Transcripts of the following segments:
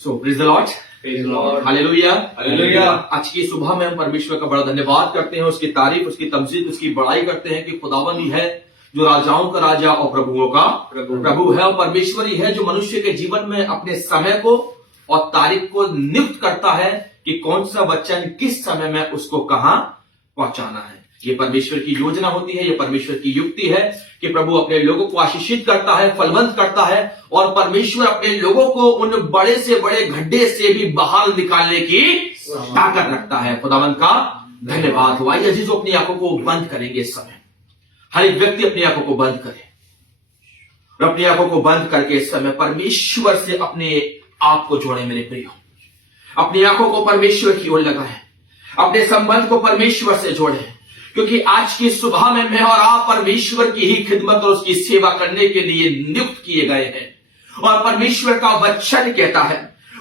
So praise the Lord. Praise the Lord. Hallelujah. Hallelujah. आज की सुबह में हम परमेश्वर का बड़ा धन्यवाद करते हैं, उसकी तारीफ, उसकी तमजीद, उसकी बड़ाई करते हैं कि खुदावंद ही है जो राजाओं का राजा और प्रभुओं का प्रभु है, और परमेश्वर ही है जो मनुष्य के जीवन में अपने समय को और तारीख को नियुक्त करता है कि कौन सा वचन किस समय में उसको कहां पहुंचाना है। ये परमेश्वर की योजना होती है, ये परमेश्वर की युक्ति है कि प्रभु अपने लोगों को आशीषित करता है, फलवंत करता है, और परमेश्वर अपने लोगों को उन बड़े से बड़े गड्ढे से भी बाहर निकालने की ताकत रखता है। खुदावंद का धन्यवाद हो। आइए अजीजों, अपनी आंखों को बंद करेंगे इस समय। हर एक व्यक्ति अपनी आंखों को बंद करे और अपनी आंखों को बंद करके इस समय परमेश्वर से अपने आप को जोड़े। मेरे प्रियो, अपनी आंखों को परमेश्वर की ओर लगाएं, अपने संबंध को परमेश्वर से जोड़ें, क्योंकि आज की सुबह में मैं और आप परमेश्वर की ही खिदमत और उसकी सेवा करने के लिए नियुक्त किए गए हैं। और परमेश्वर का वचन कहता है,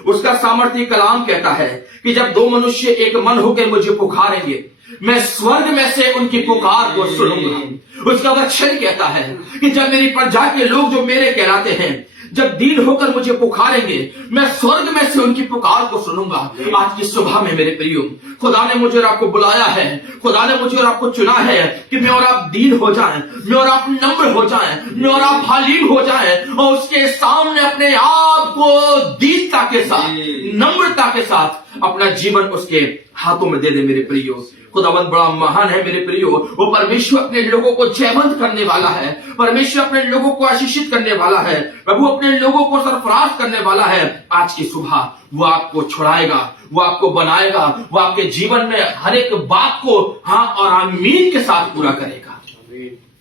उसका सामर्थ्य कलाम कहता है कि जब दो मनुष्य एक मन होकर मुझे पुकारेंगे, मैं स्वर्ग में से उनकी पुकार को सुनूंगा। उसका वचन कहता है कि जब मेरी प्रजा के लोग जो मेरे कहलाते हैं जब दीन होकर मुझे पुकारेंगे, मैं स्वर्ग में से उनकी पुकार को सुनूंगा। आज की सुबह में मेरे प्रियो, खुदा ने मुझे और आपको बुलाया है, खुदा ने मुझे और आपको चुना है कि मैं और आप दीन हो जाएं, मैं और आप नम्र हो जाएं, मैं और आप हालीम हो जाएं, और उसके सामने अपने आप को दीनता के साथ, नम्रता के साथ अपना जीवन उसके हाथों में दे दे। मेरे प्रियो, खुदावंद बड़ा महान है मेरे प्रियो। वो परमेश्वर अपने लोगों को जयवंत करने वाला है, परमेश्वर अपने लोगों को आशीषित करने वाला है, प्रभु अपने लोगों को सरफराज करने वाला है। आज की सुबह वो आपको छुड़ाएगा, वो आपको बनाएगा, वो आपके जीवन में हर एक बात को हाँ और आमीन के साथ पूरा करेगा।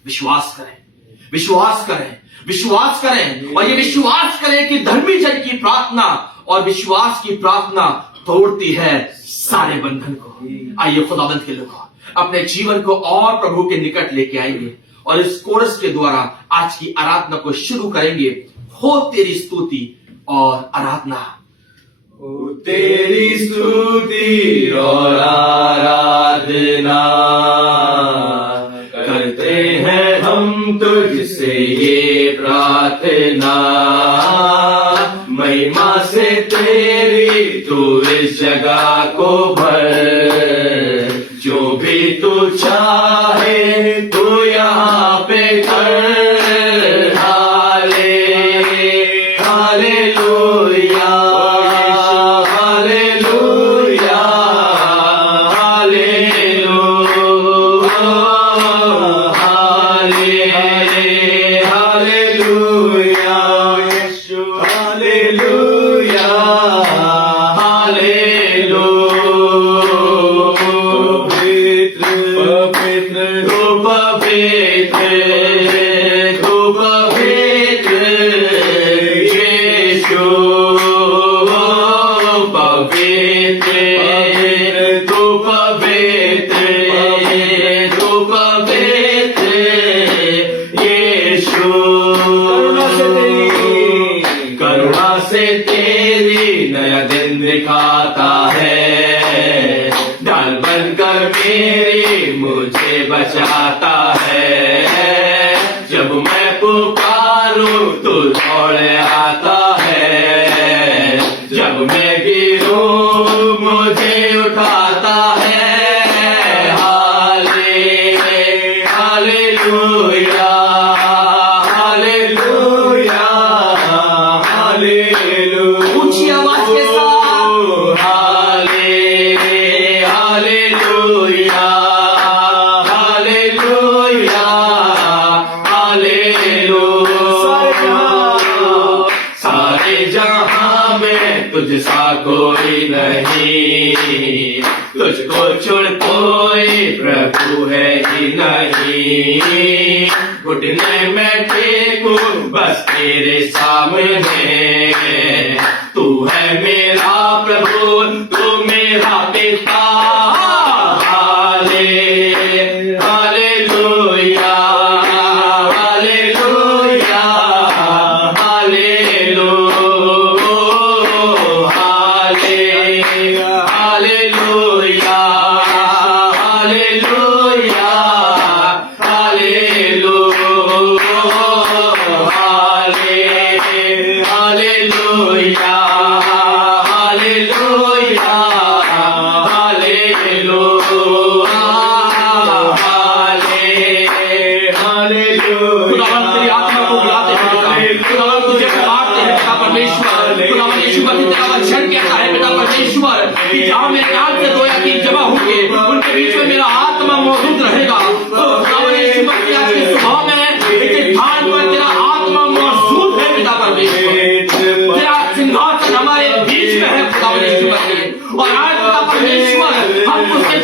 विश्वास करें, विश्वास करें, विश्वास करें, और ये विश्वास करें कि धर्मी जन की प्रार्थना और विश्वास की प्रार्थना तोड़ती है सारे बंधन को। आइए खुदावंद के लोग अपने जीवन को और प्रभु के निकट लेके आएंगे, और इस कोरस के द्वारा आज की आराधना को शुरू करेंगे। हो तेरी स्तुति और आराधना, हो तेरी स्तुति और आराधना करते हैं हम तुझसे ये प्रार्थना। महिमा से तेरी तू इस जगह को भर, जो भी तू चाहे तू यहाँ पे कर। हाले हालेलुया, हालेलुया, हालेलुया, हालेलुया, यीशु हालेलुया, हालेलुया। पवित्र तू पवित्र, तू पवित्र यीशु, पवित्र तू पवित्र, तू पवित्र यीशु। करुणा से तेरी नया दिन दिखाता है, ढाल बनकर मेरी मुझे बचाता है। जब मैं पुकारूं तो दौड़ आता है, जब मैं गिरूं मुझे उठाता है। हाले हालेलुया, हालेलुया, हालेलुया। ऊंची आवाज के साथ हाले हालेलुया, हालेलुया, हालेलुया। सारे जहां में तुझसा कोई नहीं, तुझको छोड़ कोई प्रभु है ही नहीं। घुटने में टेकूं बस तेरे सामने, तू है मेरा प्रभु, तू मेरा पिता। हाले hallelujah, hallelujah, hallelujah, hallelujah, hallelujah, hallelujah,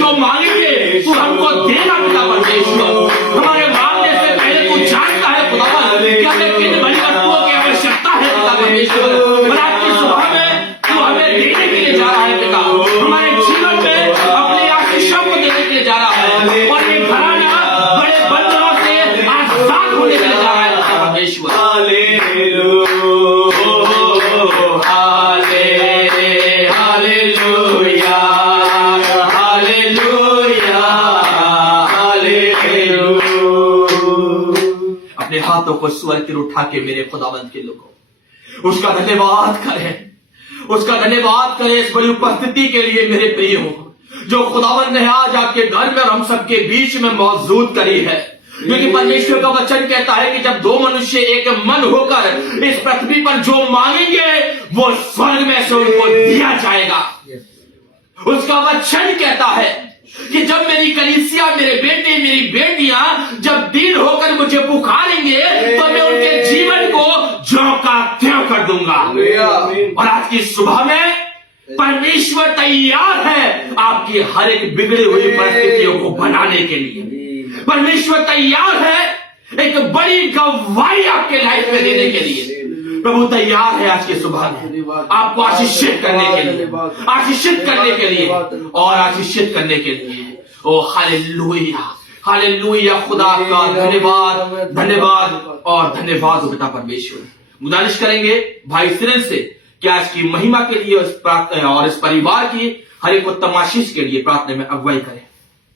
जो मांगेंगे तू हमको देना पिता परमेश्वर। हमारे मांगने से पहले तू जानता है खुदावन कि हमें किन बड़ी वस्तुओं की आवश्यकता है पिता परमेश्वर। और आज की सुबह में तू हमें देने के लिए जा रहा है पिता, हमारे जीवन में अपनी आशीषों को देने के लिए जा रहा है, और ये घराना बड़े बंधनों से आजाद होने के लिए जा रहा है पिता परमेश्वर। अपने हाथों को स्वर की उठा के मेरे खुदावंत के लोगों उसका धन्यवाद करें, उसका धन्यवाद करें इस बड़ी उपस्थिति के लिए मेरे प्रियो, जो खुदावंत ने आज आपके घर में और हम सबके बीच में मौजूद करी है। क्योंकि परमेश्वर का वचन कहता है कि जब दो मनुष्य एक मन होकर इस पृथ्वी पर जो मांगेंगे वो स्वर्ग में से उनको दिया जाएगा। उसका वचन कहता है कि जब मेरी कलीसिया, मेरे बेटे, मेरी बेटियां जब दीन होकर मुझे पुकारेंगे तो मैं उनके जीवन को ज्यों का त्यों कर दूंगा। और आज की सुबह में परमेश्वर तैयार है आपकी हर एक बिगड़ी हुई परिस्थितियों को बनाने के लिए। परमेश्वर तैयार है एक बड़ी गवाही आपके लाइफ में देने के लिए। प्रभु तैयार है आज की सुबह में आपको आशीषित करने के लिए, आशीषित करने के लिए और आशीषित करने के लिए। ओ हालेलुया, हालेलुया। खुदा का धन्यवाद, धन्यवाद और धन्यवाद हो पिता परमेश्वर। गुजारिश करेंगे भाई सिरन से कि आज की महिमा के लिए और इस परिवार की हर एक उत्तम आशीष के लिए प्रार्थना में अगुवाई करें।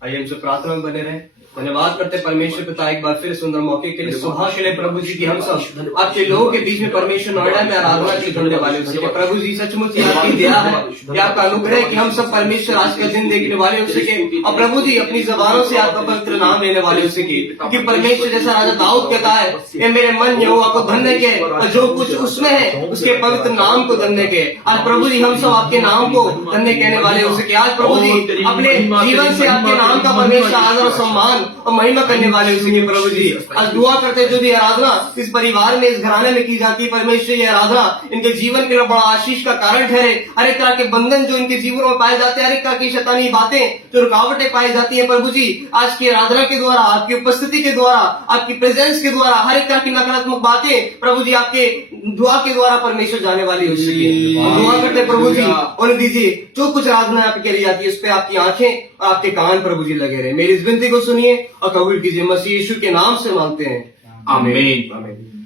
आइए हमसे प्रार्थना में बने रहें। धन्यवाद करते परमेश्वर पिता एक बार फिर सुंदर मौके के लिए, सुबह के लिए प्रभु जी की हम सब आपके लोगों के बीच में परमेश्वर नोएडा में आराधना के करने वाले हो सके। प्रभु जी सचमुच ये आपकी दया है, ये आपका अनुग्रह है कि हम सब परमेश्वर आज का दिन देखने वाले हो सके और प्रभु जी अपनी जबानों से आपका पवित्र नाम लेने वाले हो सके। कि परमेश्वर जैसा राजा दाऊद कहता है, ये मेरे मन यहोवा को धन्य के और जो कुछ उसमें है उसके पवित्र नाम को धन्य के। आज प्रभु जी हम सब आपके नाम को धन्य कहने वाले हो सके। आज प्रभु जी अपने जीवन से आपके नाम का परमेश्वर आदर और सम्मान और महिमा करने वाले उसी प्रभु जी। आज दुआ करते जो भी आराधना इस परिवार में, इस घराने में की जाती है परमेश्वर, ये आराधना इनके जीवन के लिए बड़ा आशीष का कारण ठहरे। हर एक तरह के बंधन जो इनके जीवन में पाए जाते हैं, हर एक तरह की शैतानी बातें जो रुकावटें पाई जाती है प्रभु जी, आज की आराधना के द्वारा, आपकी उपस्थिति के द्वारा, आपकी प्रेजेंस के द्वारा हर एक तरह की नकारात्मक बातें प्रभु जी आपके दुआ के द्वारा परमेश्वर जाने वाली हो सके। दुआ करते प्रभु जी उन्हें दीजिए जो कुछ आराधना आपकी करी जाती है उस पर आपकी आंखें और आपके कान प्रभु जी लगे रहे। मेरी इस विनती को सुनिए और कबूल कीजिए, मसीह यीशु के नाम से मांगते हैं, आमीन।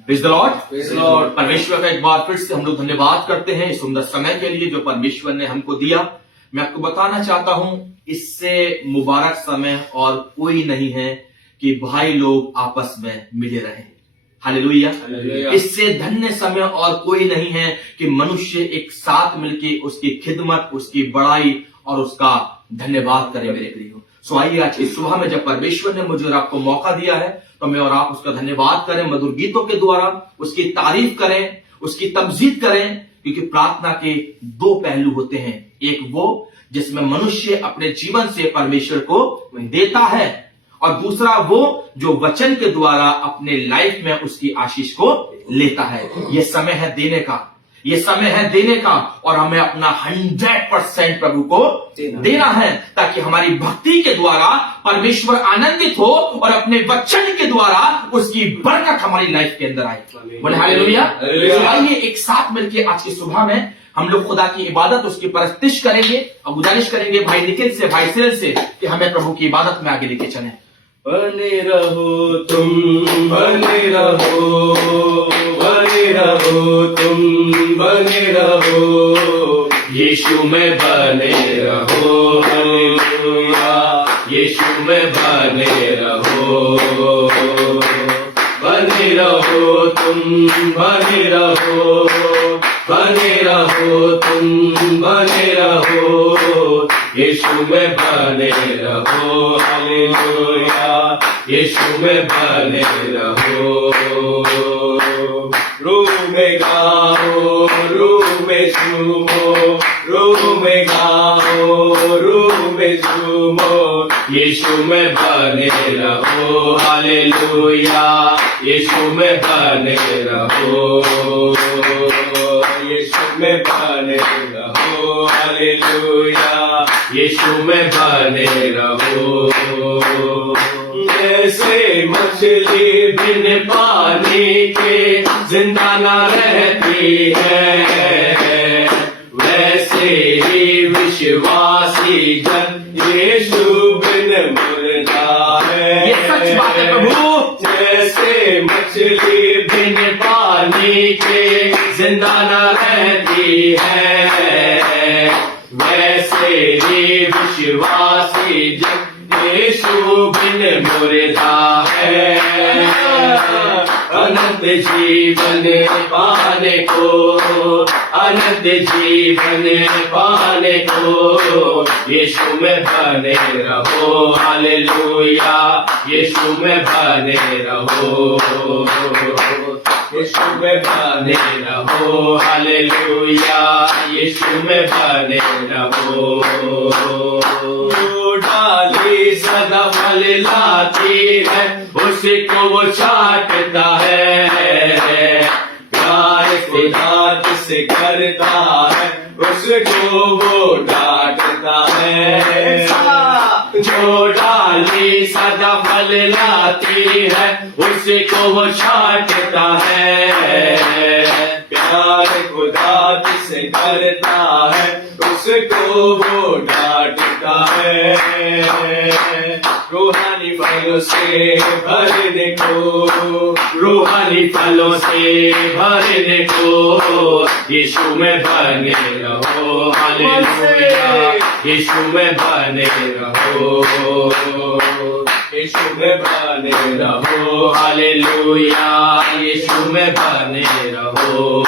Praise the Lord. परमेश्वर का एक बार फिर से हम लोग धन्यवाद करते हैं इस सुंदर समय के लिए जो परमेश्वर ने हमको दिया। मैं आपको बताना चाहता हूं इससे मुबारक समय और कोई नहीं है कि भाई लोग आपस में मिले रहें। हालेलुया। इससे धन्य समय और कोई नहीं है कि मनुष्य एक साथ मिलकर उसकी खिदमत, उसकी बड़ाई और उसका धन्यवाद करे मेरे प्रियो। सो आइए आज की सुबह में जब परमेश्वर ने मुझे और आपको मौका दिया है तो मैं और आप उसका धन्यवाद करें, मधुर गीतों के द्वारा उसकी तारीफ करें, उसकी तमजीद करें। क्योंकि प्रार्थना के दो पहलू होते हैं, एक वो जिसमें मनुष्य अपने जीवन से परमेश्वर को देता है और दूसरा वो जो वचन के द्वारा अपने लाइफ में उसकी आशीष को लेता है। ये समय है देने का, ये समय है देने का और हमें अपना 100% प्रभु को देना है ताकि हमारी भक्ति के द्वारा परमेश्वर आनंदित हो और अपने वचन के द्वारा उसकी बरकत हमारी लाइफ के अंदर आए। बोले हालेलुया। आइए एक साथ मिलकर आज की सुबह में हम लोग खुदा की इबादत, उसकी परस्तिश करेंगे और गुजारिश करेंगे भाई निखिल से, भाई सिरल से कि हमें प्रभु की इबादत में आगे लेके चलें। बने रहो तुम, बने रहो, बने रहो तुम, बने रहो यीशु में, बने रहो हालेलुया, यीशु में बने रहो, बने रहो तुम, बने रहो, बने रहो तुम, बने रहो यीशु में, बने रहो हालेलुया, यीशु में बने रहो। रूह में गाओ, रूह में झूमो, रूह में गाओ, रूह में झूमो यीशु में बने रहो हालेलुया, यीशु में बने रहो, यीशु में बने रहो, हालेलुया, यीशु में बने रहो। जैसे मछली बिन पानी के जिंदा न रहती है, वैसे ही विश्वासी जन यीशु बिन मुर्दा है। ये सच बात है प्रभु। जैसे मछली बिन पानी के जिंदा न रहती है, वैसे ही विश्वासी जन यीशु बिन मुर्दा है। अनंत जीवन पाने को, अनंत जीवन पाने को यीशु में बने रहो, हालेलुया, यीशु में बने रहो, यीशु में बने रहो, हालेलुया, यीशु में बने रहो। डाली सदा फल लाती है, उसी को वो चाटता है, प्यार से दांत से करता है, उसको वो डांटता है। जो डाली सदा फल लाती है, उसी को वो छाटता है, प्यार को दांत से करता है, उसको वो डांटता है। रूहानी फलों से भरने को, रूहानी फलों से भरने को यीशु में बने रहो, हालेलुया, यीशु में बने रहो, यीशु में बने रहो, हालेलुया, यीशु में बने रहो।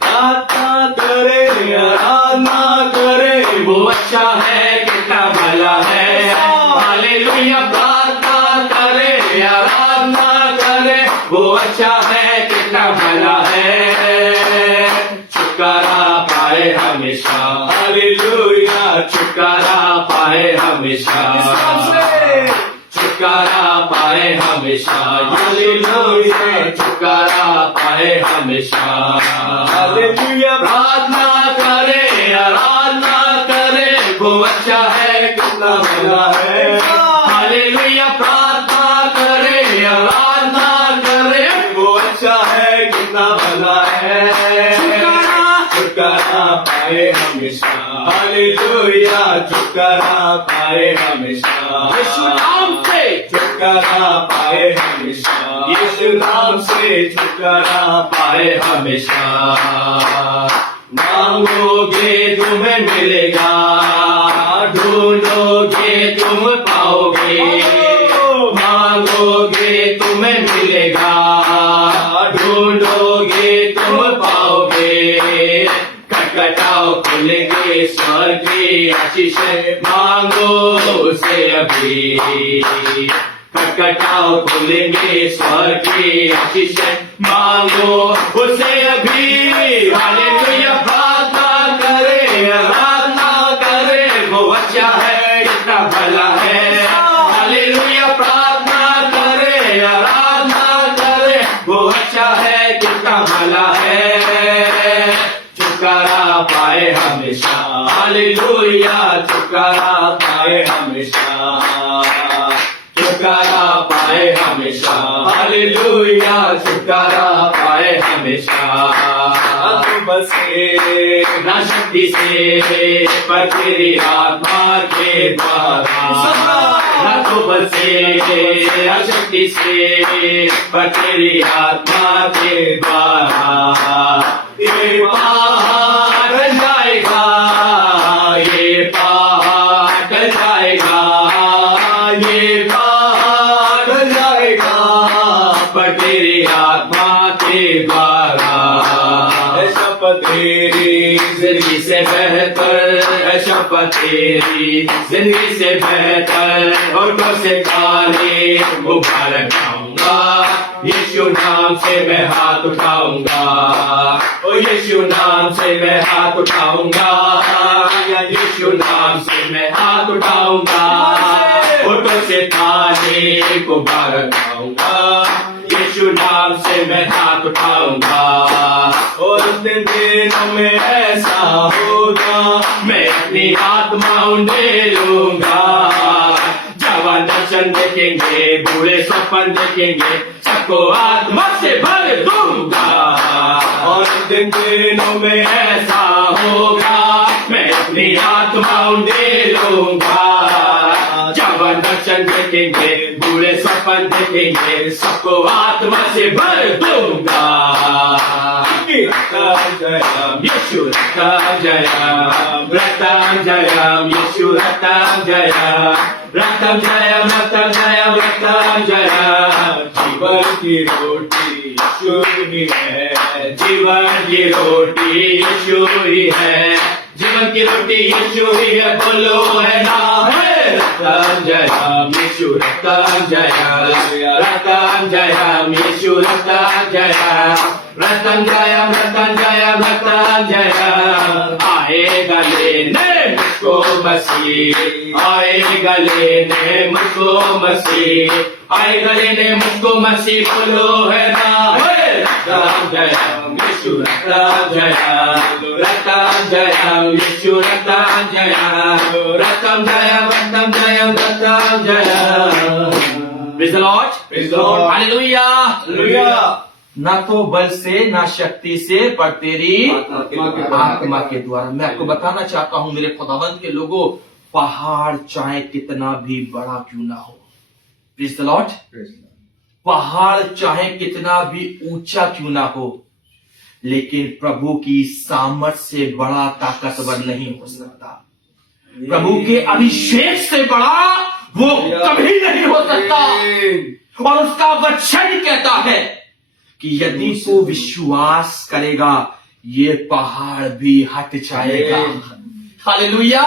प्रार्थना करे, आराधना करे, वो अच्छा है, कितना भला है, हालेलुया, प्रार्थना करे, आराधना करे, वो अच्छा है, कितना भला है। छुटकारा पाए हमेशा, हालेलुया, छुटकारा पाए हमेशा, छुटकारा पाए हमेशा, हालेलुया, छुटकारा पाए हमेशा, हालेलुया, प्रार्थना करे, आराधना करे, वो अच्छा है, कितना भला है, हालेलुया, प्रार्थना करे, आराधना करे, वो अच्छा है, कितना भला है। छुटकारा पाए हमेशा, हालेलुया, छुटकारा पाए हमेशा, यीशु नाम से छुटकारा पाए हमेशा, यीशु नाम से छुटकारा पाए हमेशा। मांगोगे तुम्हें मिलेगा, ढूंढोगे तुम पाओगे, मांगोगे तुम्हें मिलेगा, ढूंढोगे तुम पाओगे, खटखटाओ खुलेंगे स्वर्ग की आशीष, मांगो उसे अभी, खटखटाओ खुलेंगे स्वर्ग की आशीष, मांगो उसे अभी, हालेलुया, प्रार्थना करे, आराधना करे, वो अच्छा है, कितना भला है, हालेलुया, प्रार्थना करे, आराधना करे, वो अच्छा है, कितना भला है। छुटकारा पाए हमेशा, हालेलुया, छुटकारा पाए हमेशा, छुटकारा पाए हमेशा, हालेलुया, छुटकारा पाए हमेशा। बसे ना शक्ति से पर तेरी आत्मा के द्वारा, ना तो बसे ना शक्ति से पर तेरी आत्मा के द्वारा, ये पहाड़ ढल जाएगा, ये पहाड़ ढल जाएगा, ये पहाड़ ढल जाएगा, पर तेरी आत्मा के द्वारा। शपथ तेरी जिंदगी से बेहतर, शपथ तेरी जिंदगी से बेहतर, होठों से गाने मुबारक गाऊंगा, यीशु नाम से मैं हाथ उठाऊंगा, ओ यीशु नाम से मैं हाथ उठाऊंगा, यीशु नाम से मैं हाथ उठाऊंगा, होठों से ताने मुबारक गाऊंगा, यीशु नाम से मैं हाथ उठाऊंगा और उन दिनों में ऐसा होगा मैं अपनी आत्मा उंडे लूंगा जवान दर्शन देखेंगे बूढ़े सपन देखेंगे सबको आत्मा से भर दूंगा और उन दिनों में ऐसा होगा मैं अपनी आत्मा उंडे लूंगा जवान दर्शन देखेंगे बूढ़े सपन देखेंगे सबको आत्मा से भर दूंगा रताम यीशु रताम जयम रताम जयम यीशु रताम जयम रताम जयम रताम जयम रताम जयम जीवन की रोटी यीशु ही है जीवन की रोटी यीशु ही है जीवन की रोटी यीशु ही है बोलो है ना है रताम जयम यीशु रताम जयम रताम जयम यीशु रताम जयम रताम जयम रताम जयम रताम जयम आएगा लेने मुझको मसीह आएगा लेने मुझको मसीह आएगा लेने मुझको मसीह बोलो है ना रताम जयम यीशु रताम जयम रताम जयम यीशु रताम Jayam रताम Jayam रताम Jayam रताम Jayam Praise the Lord. Praise the Lord. Hallelujah. Hallelujah. ना तो बल से ना शक्ति से पर तेरी आत्मा के द्वारा। मैं आपको बताना चाहता हूं मेरे खुदावंद के लोगों, पहाड़ चाहे कितना भी बड़ा क्यों ना हो, प्रेज़ द लॉर्ड, पहाड़ चाहे कितना भी ऊंचा क्यों ना हो, लेकिन प्रभु की सामर्थ से बड़ा ताकतवर नहीं हो सकता। प्रभु के अभिषेक से बड़ा वो कभी नहीं हो सकता। और उसका वचन कहता है कि यदि तू विश्वास करेगा ये पहाड़ भी हट जाएगा। हालेलुया।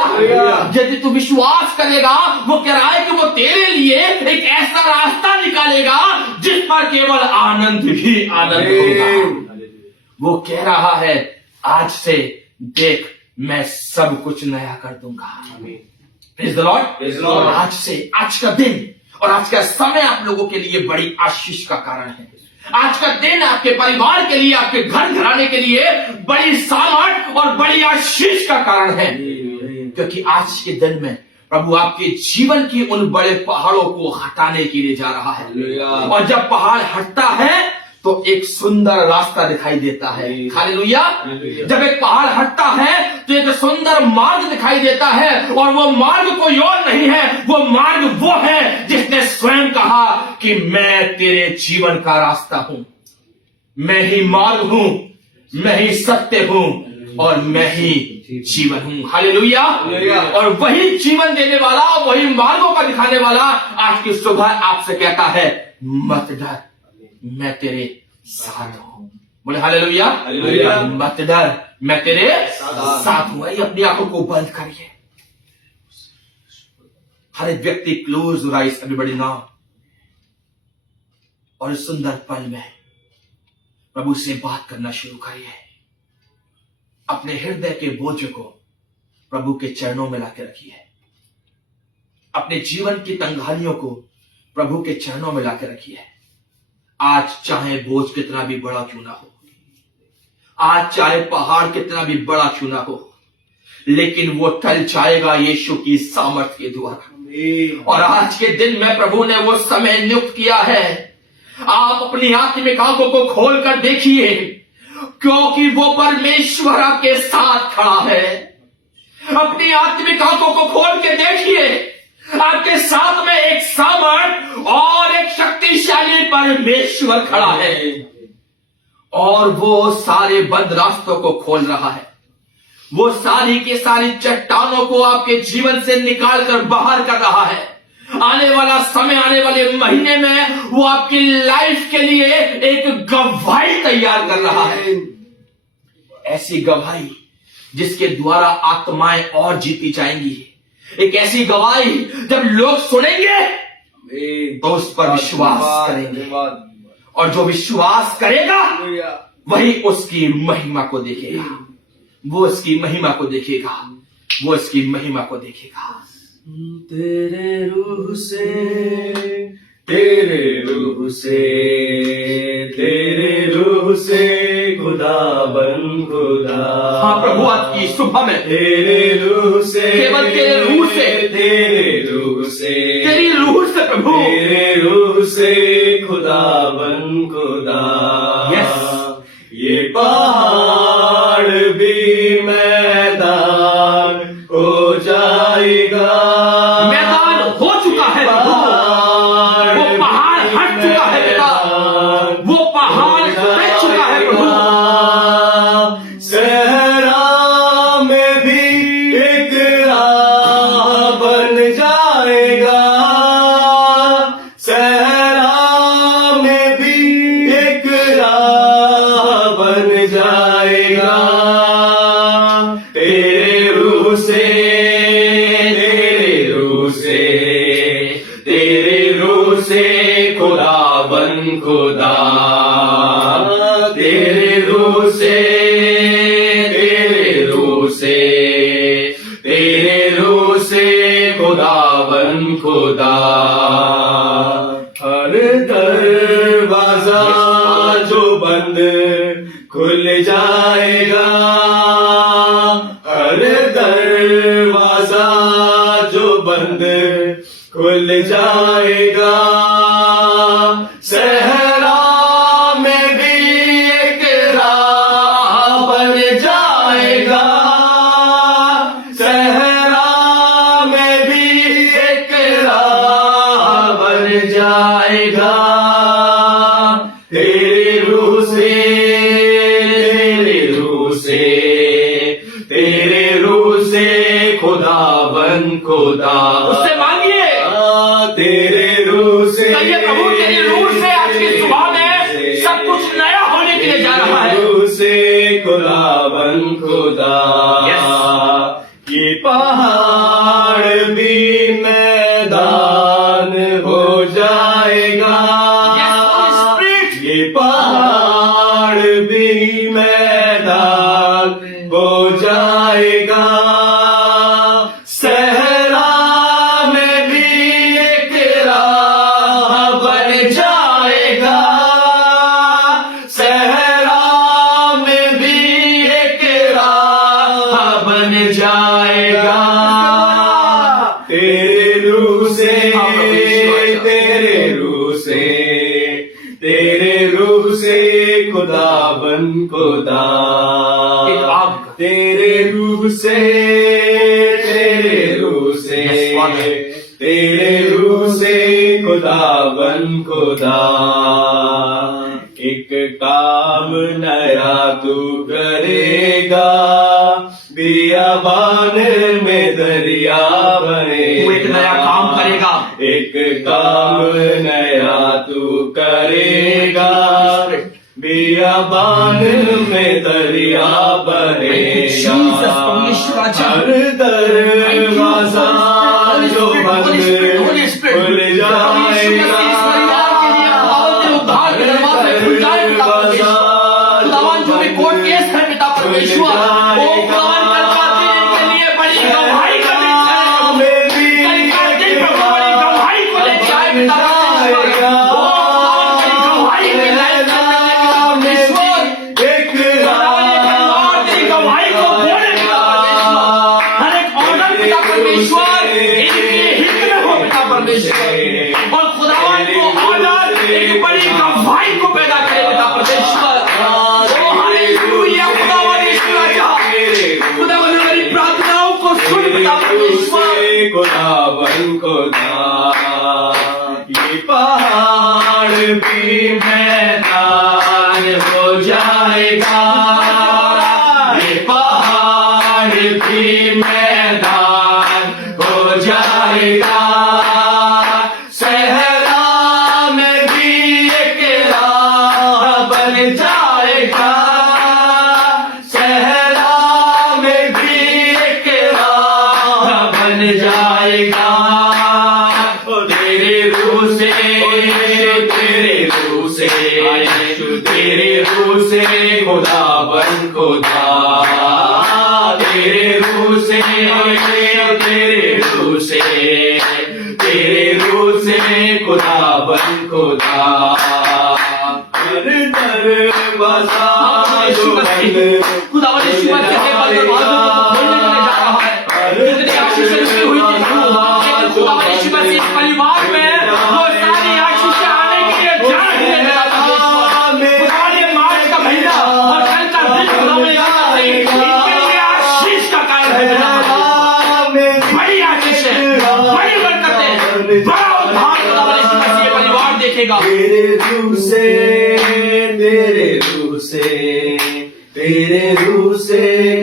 यदि तू विश्वास करेगा, वो कह रहा है कि वो तेरे लिए एक ऐसा रास्ता निकालेगा जिस पर केवल आनंद ही आनंद होगा। वो कह रहा है आज से देख मैं सब कुछ नया कर दूंगा। Praise the Lord. आज से, आज का दिन और आज का समय आप लोगों के लिए बड़ी आशीष का कारण है। आज का दिन आपके परिवार के लिए, आपके घर घराने के लिए बड़ी सामर्थ और बड़ी आशीष का कारण है, क्योंकि आज के दिन में प्रभु आपके जीवन के उन बड़े पहाड़ों को हटाने के लिए जा रहा है। और जब पहाड़ हटता है तो एक सुंदर रास्ता दिखाई देता है। हालेलुया। जब एक पहाड़ हटता है तो एक सुंदर मार्ग दिखाई देता है, और वो मार्ग कोई और नहीं है, वो मार्ग वो है जिसने स्वयं कहा कि मैं तेरे जीवन का रास्ता हूं, मैं ही मार्ग हूं, मैं ही सत्य हूं और मैं ही जीवन हूं। हालेलुया। और वही जीवन देने वाला, वही मार्गों का दिखाने वाला आज की सुबह आपसे कहता है मत डर, मैं तेरे साथ हूं। बोले हालेलुया। मत डर, मैं तेरे साथ हूं। अपनी आंखों को बंद करिए। हर एक व्यक्ति close your eyes, everybody now. और इस सुंदर पल में प्रभु से बात करना शुरू करिए। अपने हृदय के बोझ को प्रभु के चरणों में लाके रखिए। अपने जीवन की तंगालियों को प्रभु के चरणों में लाके रखिए। आज चाहे बोझ कितना भी बड़ा क्यों ना हो, आज चाहे पहाड़ कितना भी बड़ा क्यों ना हो, लेकिन वो टल जाएगा यीशु की सामर्थ के द्वारा। और आज के दिन में प्रभु ने वो समय नियुक्त किया है। आप अपनी आत्मिक आंखों को खोलकर देखिए, क्योंकि वो परमेश्वर आपके साथ खड़ा है। अपनी आत्मिक आंखों को खोल के देखिए, आपके साथ में एक सामर्थ और एक शक्तिशाली परमेश्वर खड़ा है, और वो सारे बंद रास्तों को खोल रहा है। वो सारी की सारी चट्टानों को आपके जीवन से निकाल कर बाहर कर रहा है। आने वाला समय, आने वाले महीने में वो आपकी लाइफ के लिए एक गवाही तैयार कर रहा है। ऐसी गवाही जिसके द्वारा आत्माएं और जीती जाएंगी। एक ऐसी गवाही जब लोग सुनेंगे तो उस पर विश्वास करेंगे, और जो विश्वास करेगा वही उसकी महिमा को देखेगा। वो उसकी महिमा को देखेगा, वो उसकी महिमा को देखेगा। तेरे रूह से रूह से खुदा बन खुदा। हाँ प्रभु, आज की सुबह में तेरे रूह से, केवल तेरे रूह से, तेरे रूह से, तेरी रूह से प्रभु, तेरे रूह से खुदा बन खुदा। यस। ये पहाड़ भी मैदान हो जाएगा। मैदान हो चुका है प्रभु, वो पहाड़ हट चुका है पिता, वो पहाड़ हट चुका है प्रभु। सहरा में भी एक राह बन जाएगा। सहरा में भी एक राह बन जाएगा। तेरे रूह से, तेरे रूह से, तेरे रूह से खुदा बन खुदा। तेरे रूह से, तेरे रूह से, तेरे रूह से खुदा बन खुदा। हर दरवाजा जो बंद खुल जाएगा। हर दरवाजा जो बंद खुल जाएगा। सहरा में भी एक राह बन जाएगा। सहरा में भी एक राह बन जाएगा। तेरे रूह से, तेरे रूह से, तेरे रूह से खुदा बन खुदा। उससे मांगिए, तेरे रूह से, कहिए प्रभु तेरी रूह से आज की सुबह में सब कुछ नया होने के लिए जा रहा है। रूह से खुदा बन खुदा। ये पहाड़ भी मैदान हो जाएगा। ये पहाड़ भी मैदान हो जाएगा। सहरा में भी एक राह बन जाएगा। सहरा में भी एक राह बन जाएगा। तेरे रूह से, तेरे रूह से, तेरे रूह से खुदा बन खुदा। एक आग का। तेरे रूह से, तेरे रूह से, तेरे रूह से खुदा बन खुदा। एक काम नया तू करेगा। बियाबान में दरिया बनेगा। तू एक नया काम करेगा। एक काम नया तू करेगा। बियाबान में दरिया बनेगा। हर दरवाजा जो बंद खुल जाएगा। खुदावन जो भी कोर्ट केस है पिता परमेश्वर, वो खुदावन के लिए बड़ी गवाही का दिन है। कल का दिन प्रभु बड़ी गवाही को ले जाए पिता परमेश्वर। वो खुदावन की गवाही के लायक करने पिता परमेश्वर। खुदावन एक और तेरी गवाही को बोले पिता परमेश्वर। हर एक ऑर्डर पिता परमेश्वर इनके हित में हो पिता परमेश्वर। और खुदावन को ऑर्डर एक बड़ी गवाही को पैदा करे पिता परमेश्वर। खुदावन मेरी प्रार्थनाओं को सुन पिता परमेश्वर। खुदावन खुदा। ये पहाड़ भी मैदान हो जाएगा। ये पहाड़ भी मैदान हो जाएगा। सहरा में भी एक राह बन जाएगा। सहरा में भी एक राह बन जाएगा। तेरे रूह से, तेरे रूह से, तेरे रूह से खुदा बन खुदा। तेरे रूह से, तेरे रूह से, तेरे रूह से खुदा बन खुदा। हर दरवाजा जो बंद खुदावन यीशु मसीह के बंद दरवाजों को खोलने के लिए जा रहा है। जितनी आशीषें उसकी हुई थी लेकिन खुदावन यीशु मसीह इस परिवार में वो सारी आशीषें आने के लिए जा रही है। खुदावन ये मार्च का महीना और कल का दिन खुदावन इनके लिए आशीष का कारण है। बड़ी आशीषें, बड़ी बरकतें, बड़ा उद्धार खुदावन यीशु मसीह ये परिवार देखेगा। तेरे रूह से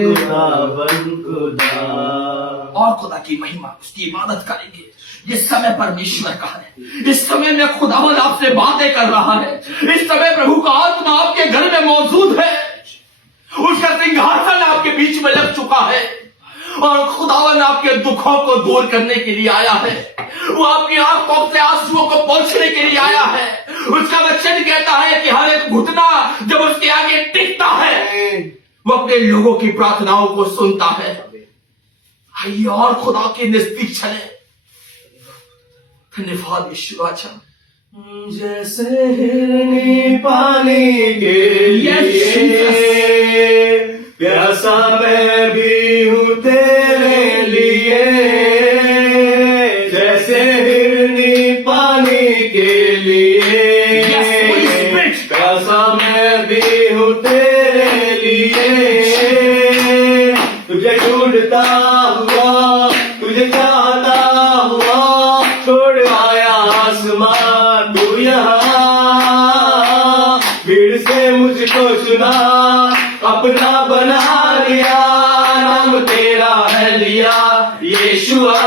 खुदावन खुदा और खुदा की महिमा उसकी इबादत करेंगे। जिस समय परमेश्वर का है, इस समय में खुदावन आपसे बातें कर रहा है। इस समय प्रभु का आत्मा आपके घर में मौजूद है। उसका सिंहासन आपके बीच में लग चुका है और खुदावन आपके दुखों को दूर करने के लिए आया है। वो आपकी आंखों से आंसुओं को पोंछने के लिए आया है। उसका वचन कहता है कि हर एक घुटना जब उसके आगे टिकता है वो अपने लोगों की प्रार्थनाओं को सुनता है। आइए और खुदा के नजदीक चले। धन्यवाद यीशु। अच्छा, जैसे हिरनी पानी के लिए प्यासा मैं भी हूँ तेरे लिए। जैसे हिरनी पानी के लिए प्यासा मैं भी हूँ तेरे लिए। तुझे ढूंढता हुआ, तुझे चाहता हुआ, छोड़ आया आसमां तू यहाँ। भीड़ से मुझको चुना, अपना बना लिया, नाम तेरा है लिया यीशुआ।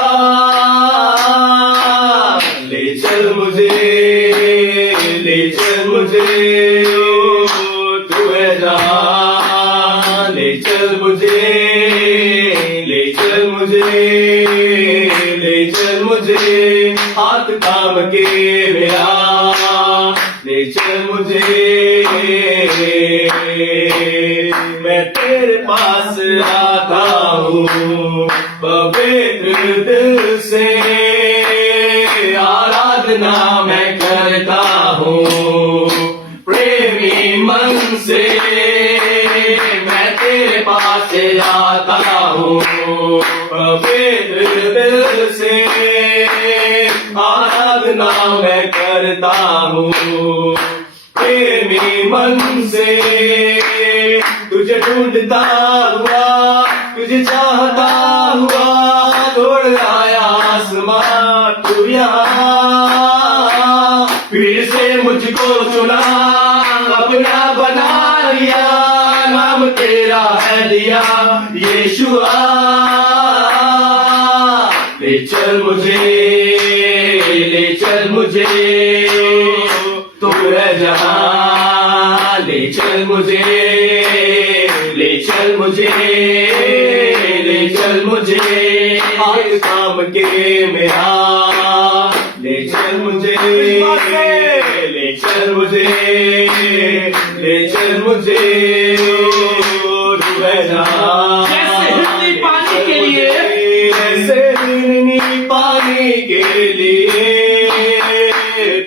ले चल मुझे, ले चल मुझे, तू है जहाँ। ले चल मुझे, ले चल मुझे, ले चल मुझे, हाथ थाम के मेरा ले चल मुझे। मैं तेरे पास आता हूँ पवित्र दिल से, आराधना मैं करता हूँ प्रेमी मन से। मैं तेरे पास आता हूँ पवित्र दिल से, आराधना मैं करता हूँ प्रेमी मन से। तुझे ढूंढता हुआ, तुझे चाहता हुआ, छोड़ आया आसमां तू यहाँ। फिर से मुझको चुना, अपना बना लिया, नाम तेरा है लिया यीशुआ। ले चल मुझे, ले चल मुझे, तू है जहाँ। ले चल मुझे, ले चल मुझे, ले चल मुझे, हाथ थाम के मेरा ले चल मुझे, ले चल मुझे, ले चल मुझे, तू है जहाँ। जैसे हिरनी पानी के लिए, जैसे हिरनी पानी के लिए,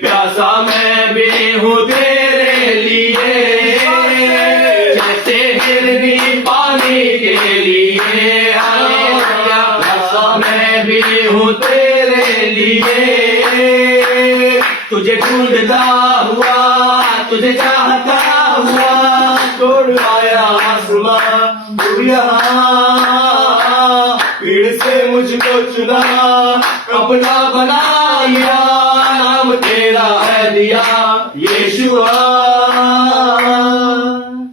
प्यासा मैं भी हूँ तेरे लिए। जैसे हिरनी पानी के लिए, प्यासा मैं भी हूँ तेरे लिए। तुझे ढूंढता हुआ, तुझे चाहता हुआ, छोड़ आया आसमां तू यहाँ। भीड़ से मुझको चुना, अपना बना लिया, नाम तेरा है दिया यीशुआ।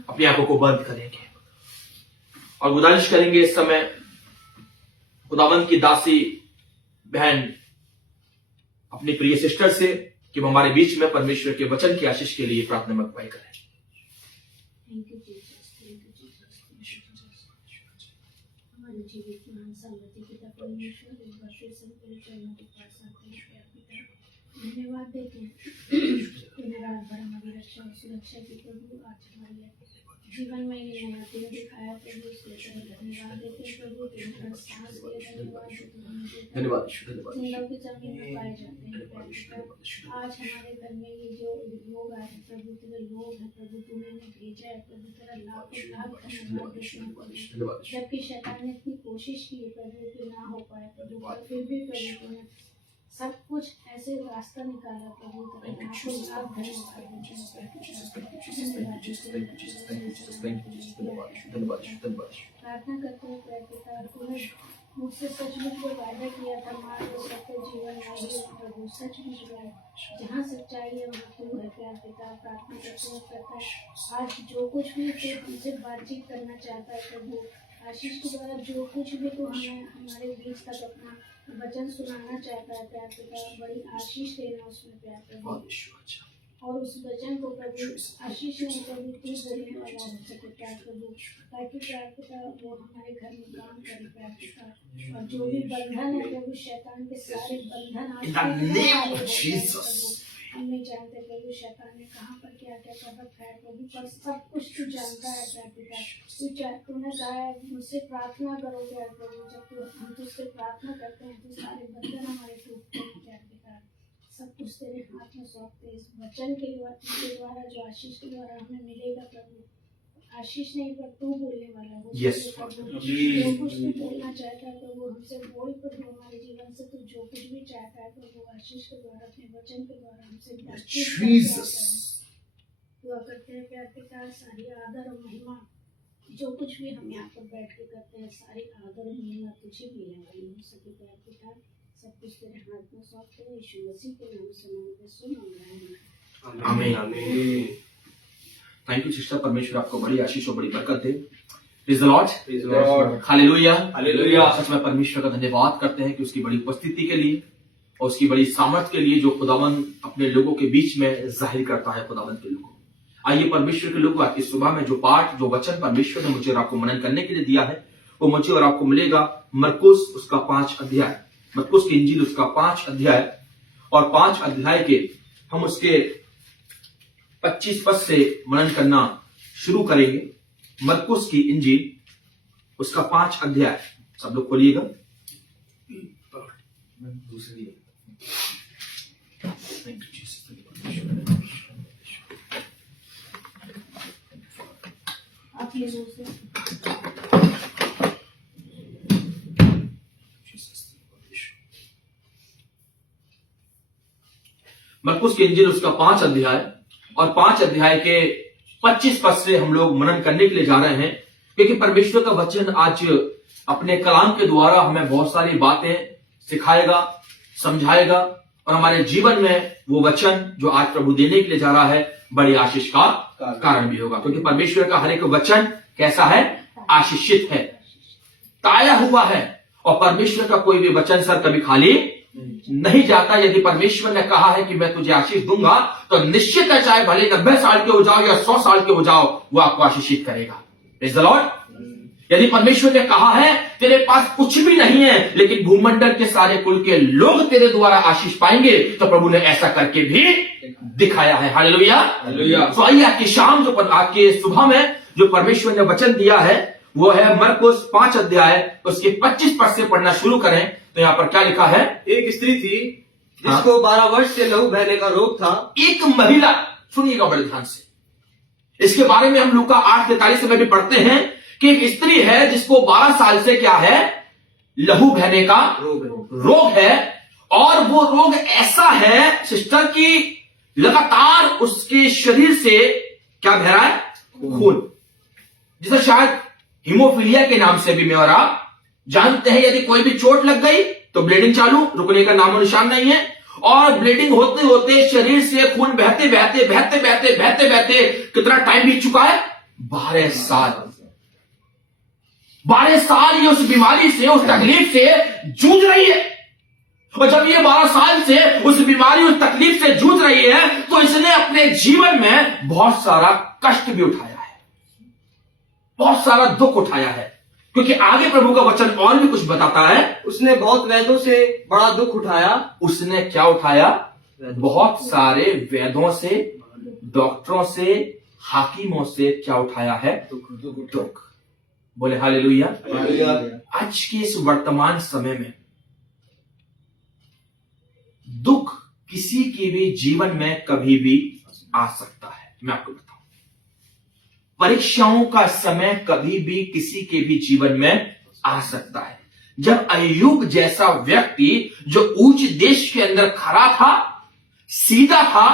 अपनी आंखों को बंद करेंगे और गुजारिश करेंगे इस समय खुदावंद की दासी बहन अपनी प्रिय सिस्टर से कि वो हमारे बीच में परमेश्वर के वचन की आशीष के लिए प्रार्थना में अगुवाई करें। हमारे जीवित महान सामर्थ्य पिता परमेश्वर इस बार फिर से तेरे चरणों के पास आते हैं पिता। धन्यवाद देते हैं तूने रात भर हमारी रक्षा रक्षा और सुरक्षा की प्रभु आज हमारे जीवन में ये नया दिन दिखाया प्रभु, इसके लिए धन्यवाद देते हैं प्रभु। दिन भर सांस लिए धन्यवाद देते हैं, धन्यवाद धन्यवाद जिंदगी की जमीन में पाए जाते हैं प्रभु। आज हमारे घर में ये जो लोग आए हैं प्रभु, तेरे लोग हैं प्रभु, तूने इन्हें भेजा है प्रभु, तेरा लाखों लाख धन्यवाद देते हैं प्रभु। जबकि शैतान ने इतनी कोशिश की है प्रभु कि ना हो पाए प्रभु, पर फिर भी प्रभु तूने सब कुछ ऐसे रास्ता निकाला प्रभु, तेरा लाखों लाख धन्यवाद। प्रार्थना करते हैं पिता, तूने मुझसे सचमुच जो वायदा किया था माँ को सबको जीवन लाइए प्रभु, सचमुच जहाँ सच्चाई है वहाँ तू है प्यार पिता। प्रार्थना करते हैं पिता, आज जो कुछ भी तू हमसे बातचीत करना चाहता है प्रभु, आशीष के द्वारा जो कुछ भी तू हमें हमारे बीच तक अपना वचन सुनाना चाहता है प्यार पिता, बड़ी आशीष देना उसमें प्यार प्रभु। और उस वचन को प्रभु आशीष नहीं प्रभु तू देने वाला हो सके प्यार प्रभु, ताकि प्यार पिता वो हमारे घर में काम करे प्यार पिता। और जो भी बंधन है प्रभु, शैतान के सारे बंधन हम नहीं जानते प्रभु शैतान ने कहाँ पर क्या क्या कर रखा है प्रभु, पर सब कुछ तू जानता है प्यार पिता। तूने कहा है मुझसे प्रार्थना करो प्यार प्रभु, जब हम तुझसे प्रार्थना करते हैं तो सारे बंधन हमारे टूटते हैं प्यार पिता। सब कुछ तेरे हाथ में सौंपते हैं, इस वचन के द्वारा जो आशीष के द्वारा हमें मिलेगा प्रभु, आशीष नहीं पर तू बोलने वाला हो प्रभु। जो कुछ भी बोलना चाहता है प्रभु हमसे बोल प्रभु, हमारे जीवन से तू जो कुछ भी चाहता है प्रभु आशीष के द्वारा अपने वचन के द्वारा हमसे दुआ करते हैं प्यार पिता। सारी आदर और महिमा जो कुछ भी हम यहाँ पर बैठ के करते हैं, सारी आदर और महिमा तुझे मिलने वाली हो सके प्यार पिता। सब कुछ तेरे हाथ में सौंपते हैं, यीशु मसीह के नाम से मांगते सुन आमीन आमीन। थैंक यू सिस्टर, परमेश्वर आपको बड़ी आशीष और बड़ी बरकत दे। Praise the Lord, hallelujah hallelujah. सच में परमेश्वर का धन्यवाद करते हैं कि उसकी बड़ी उपस्थिति के लिए और उसकी बड़ी सामर्थ के लिए जो खुदावन अपने लोगों के बीच में जाहिर करता है खुदावन के लोगों। आइए परमेश्वर के लोगों, आज की सुबह में जो पाठ जो वचन परमेश्वर ने मुझे और आपको मनन करने के लिए दिया है वो मुझे और आपको मिलेगा मरकुस उसका 5 अध्याय, मरकुस की इंजील उसका 5 अध्याय और 5 अध्याय के हम उसके 25 पद से मनन करना शुरू करेंगे। मरकुस की इंजील उसका 5 अध्याय, सब लोग खोलिएगा। आप ये से मरकुस की इंजील उसका 5 अध्याय और 5 अध्याय के 25 पद से हम लोग मनन करने के लिए जा रहे हैं, क्योंकि परमेश्वर का वचन आज अपने कलाम के द्वारा हमें बहुत सारी बातें सिखाएगा, समझाएगा और हमारे जीवन में वो वचन जो आज प्रभु देने के लिए जा रहा है बड़ी आशीष का कारण भी होगा। क्योंकि परमेश्वर का हर एक वचन कैसा है? आशीषित है, ताया हुआ है। और परमेश्वर का कोई भी वचन सर कभी खाली नहीं जाता। यदि परमेश्वर ने कहा है कि मैं तुझे आशीष दूंगा तो निश्चित है, चाहे भले 90 साल के हो जाओ या 100 साल के हो जाओ, वो आपको आशीषित करेगा। Praise the Lord. यदि परमेश्वर ने कहा है तेरे पास कुछ भी नहीं है लेकिन भूमंडल के सारे कुल के लोग तेरे द्वारा आशीष पाएंगे, तो प्रभु ने ऐसा करके भी दिखाया है। Hallelujah hallelujah. तो आइए आज की शाम जो आज की सुबह में जो परमेश्वर ने वचन दिया है वो है मरकुस 5 अध्याय उसके 25 पद से पढ़ना शुरू करें। तो यहाँ पर क्या लिखा है? एक स्त्री थी जिसको 12 वर्ष से लहू बहने का रोग था। एक महिला, सुनिएगा बड़े ध्यान से, इसके बारे में हम लूका 8:43 में भी पढ़ते हैं कि एक स्त्री है जिसको 12 साल से क्या है? लहू बहने का रोग है। और वो रोग ऐसा है सिस्टर की लगातार उसके शरीर से क्या बह रहा है? खून, जिसे शायद हीमोफीलिया के नाम से भी मैं और आप जानते हैं। यदि कोई भी चोट लग गई तो ब्लीडिंग चालू, रुकने का नामो निशान नहीं है। और ब्लीडिंग होते होते शरीर से खून बहते बहते बहते बहते बहते बहते कितना टाइम बीत चुका है? 12 साल। 12 साल ये उस बीमारी से, उस तकलीफ से जूझ रही है। और जब ये 12 साल से उस बीमारी, उस तकलीफ से जूझ रही है तो इसने अपने जीवन में बहुत सारा कष्ट भी उठाया है, बहुत सारा दुख उठाया है। क्योंकि आगे प्रभु का वचन और भी कुछ बताता है। उसने बहुत वैद्यों से बड़ा दुख उठाया। उसने क्या उठाया? बहुत सारे वेदों से डॉक्टरों से, हाकिमों से क्या उठाया है? दुख। बोले हालेलुया। आज के इस वर्तमान समय में दुख किसी के भी जीवन में कभी भी आ सकता है। मैं आपको बताऊं, परीक्षाओं का समय कभी भी किसी के भी जीवन में आ सकता है। जब अय्यूब जैसा व्यक्ति जो ऊंच देश के अंदर खड़ा था, सीधा था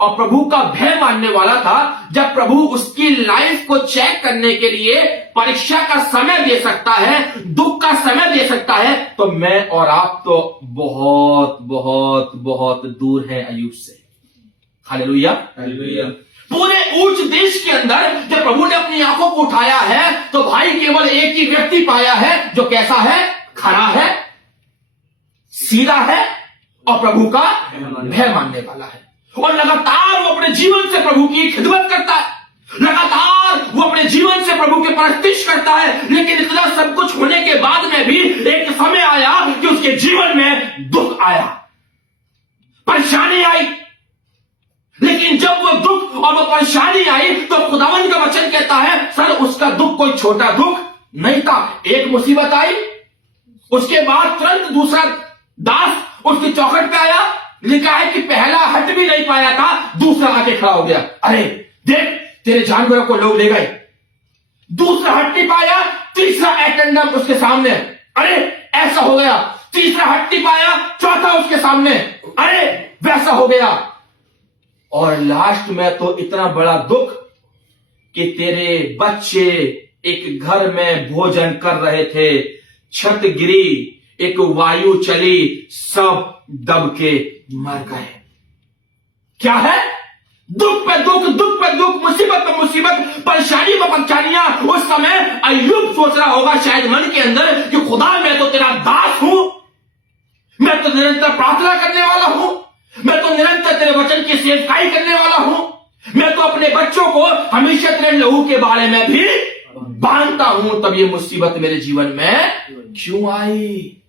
और प्रभु का भय मानने वाला था, जब प्रभु उसकी लाइफ को चेक करने के लिए परीक्षा का समय दे सकता है, दुख का समय दे सकता है, तो मैं और आप तो बहुत बहुत बहुत दूर हैं अय्यूब से। हालेलुया। पूरे ऊंच देश के अंदर जब प्रभु ने अपनी आंखों को उठाया है तो भाई केवल एक ही व्यक्ति पाया है जो कैसा है? खड़ा है, सीधा है और प्रभु का भय मानने वाला है। और लगातार वो अपने जीवन से प्रभु की खिदमत करता है, लगातार वो अपने जीवन से प्रभु के परस्तिश करता है। लेकिन इतना सब कुछ होने के बाद में भी एक समय आया कि उसके जीवन में दुख आया, परेशानी आई। लेकिन जब वो दुख और वो परेशानी आई तो खुदावंद का वचन कहता है सर उसका दुख कोई छोटा दुख नहीं था। एक मुसीबत आई, उसके बाद तुरंत दूसरा दास उसकी चौखट पे आया। लिखा है कि पहला हट भी नहीं पाया था, दूसरा आके खड़ा हो गया। अरे देख तेरे जानवरों को लोग ले गए। दूसरा हट नहीं पाया, तीसरा अटेंडेंट उसके सामने। अरे ऐसा हो गया। तीसरा हट नहीं पाया, चौथा उसके सामने। अरे वैसा हो गया। और लास्ट में तो इतना बड़ा दुख कि तेरे बच्चे एक घर में भोजन कर रहे थे, छत गिरी, एक वायु चली, सब दब के मर गए। क्या है? दुख पे दुख, दुख पे दुख, मुसीबत पे मुसीबत, परेशानी पे परेशानियां। उस समय अय्यूब सोच रहा होगा शायद मन के अंदर कि खुदा मैं तो तेरा दास हूं, मैं तो निरंतर प्रार्थना करने वाला हूं, मैं तो निरंतर तेरे वचन की सेवकाई करने वाला हूं, मैं तो अपने बच्चों को हमेशा तेरे लहू के बारे में भी बांधता हूं, तब ये मुसीबत मेरे जीवन में क्यों आई?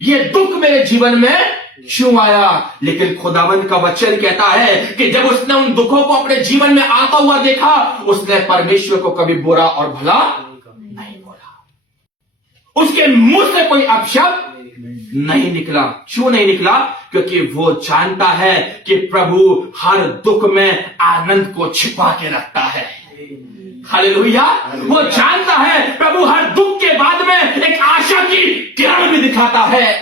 ये दुख मेरे जीवन में क्यों आया? लेकिन खुदावंद का वचन कहता है कि जब उसने उन दुखों को अपने जीवन में आता हुआ देखा, उसने परमेश्वर को कभी बुरा और भला नहीं बोला। उसके मुंह से कोई अपशब्द नहीं निकला। क्यों नहीं निकला? क्योंकि वो जानता है कि प्रभु हर दुख में आनंद को छिपा के रखता है। हालेलुया। वो जानता है प्रभु हर दुख के बाद में एक आशा की किरण भी दिखाता है।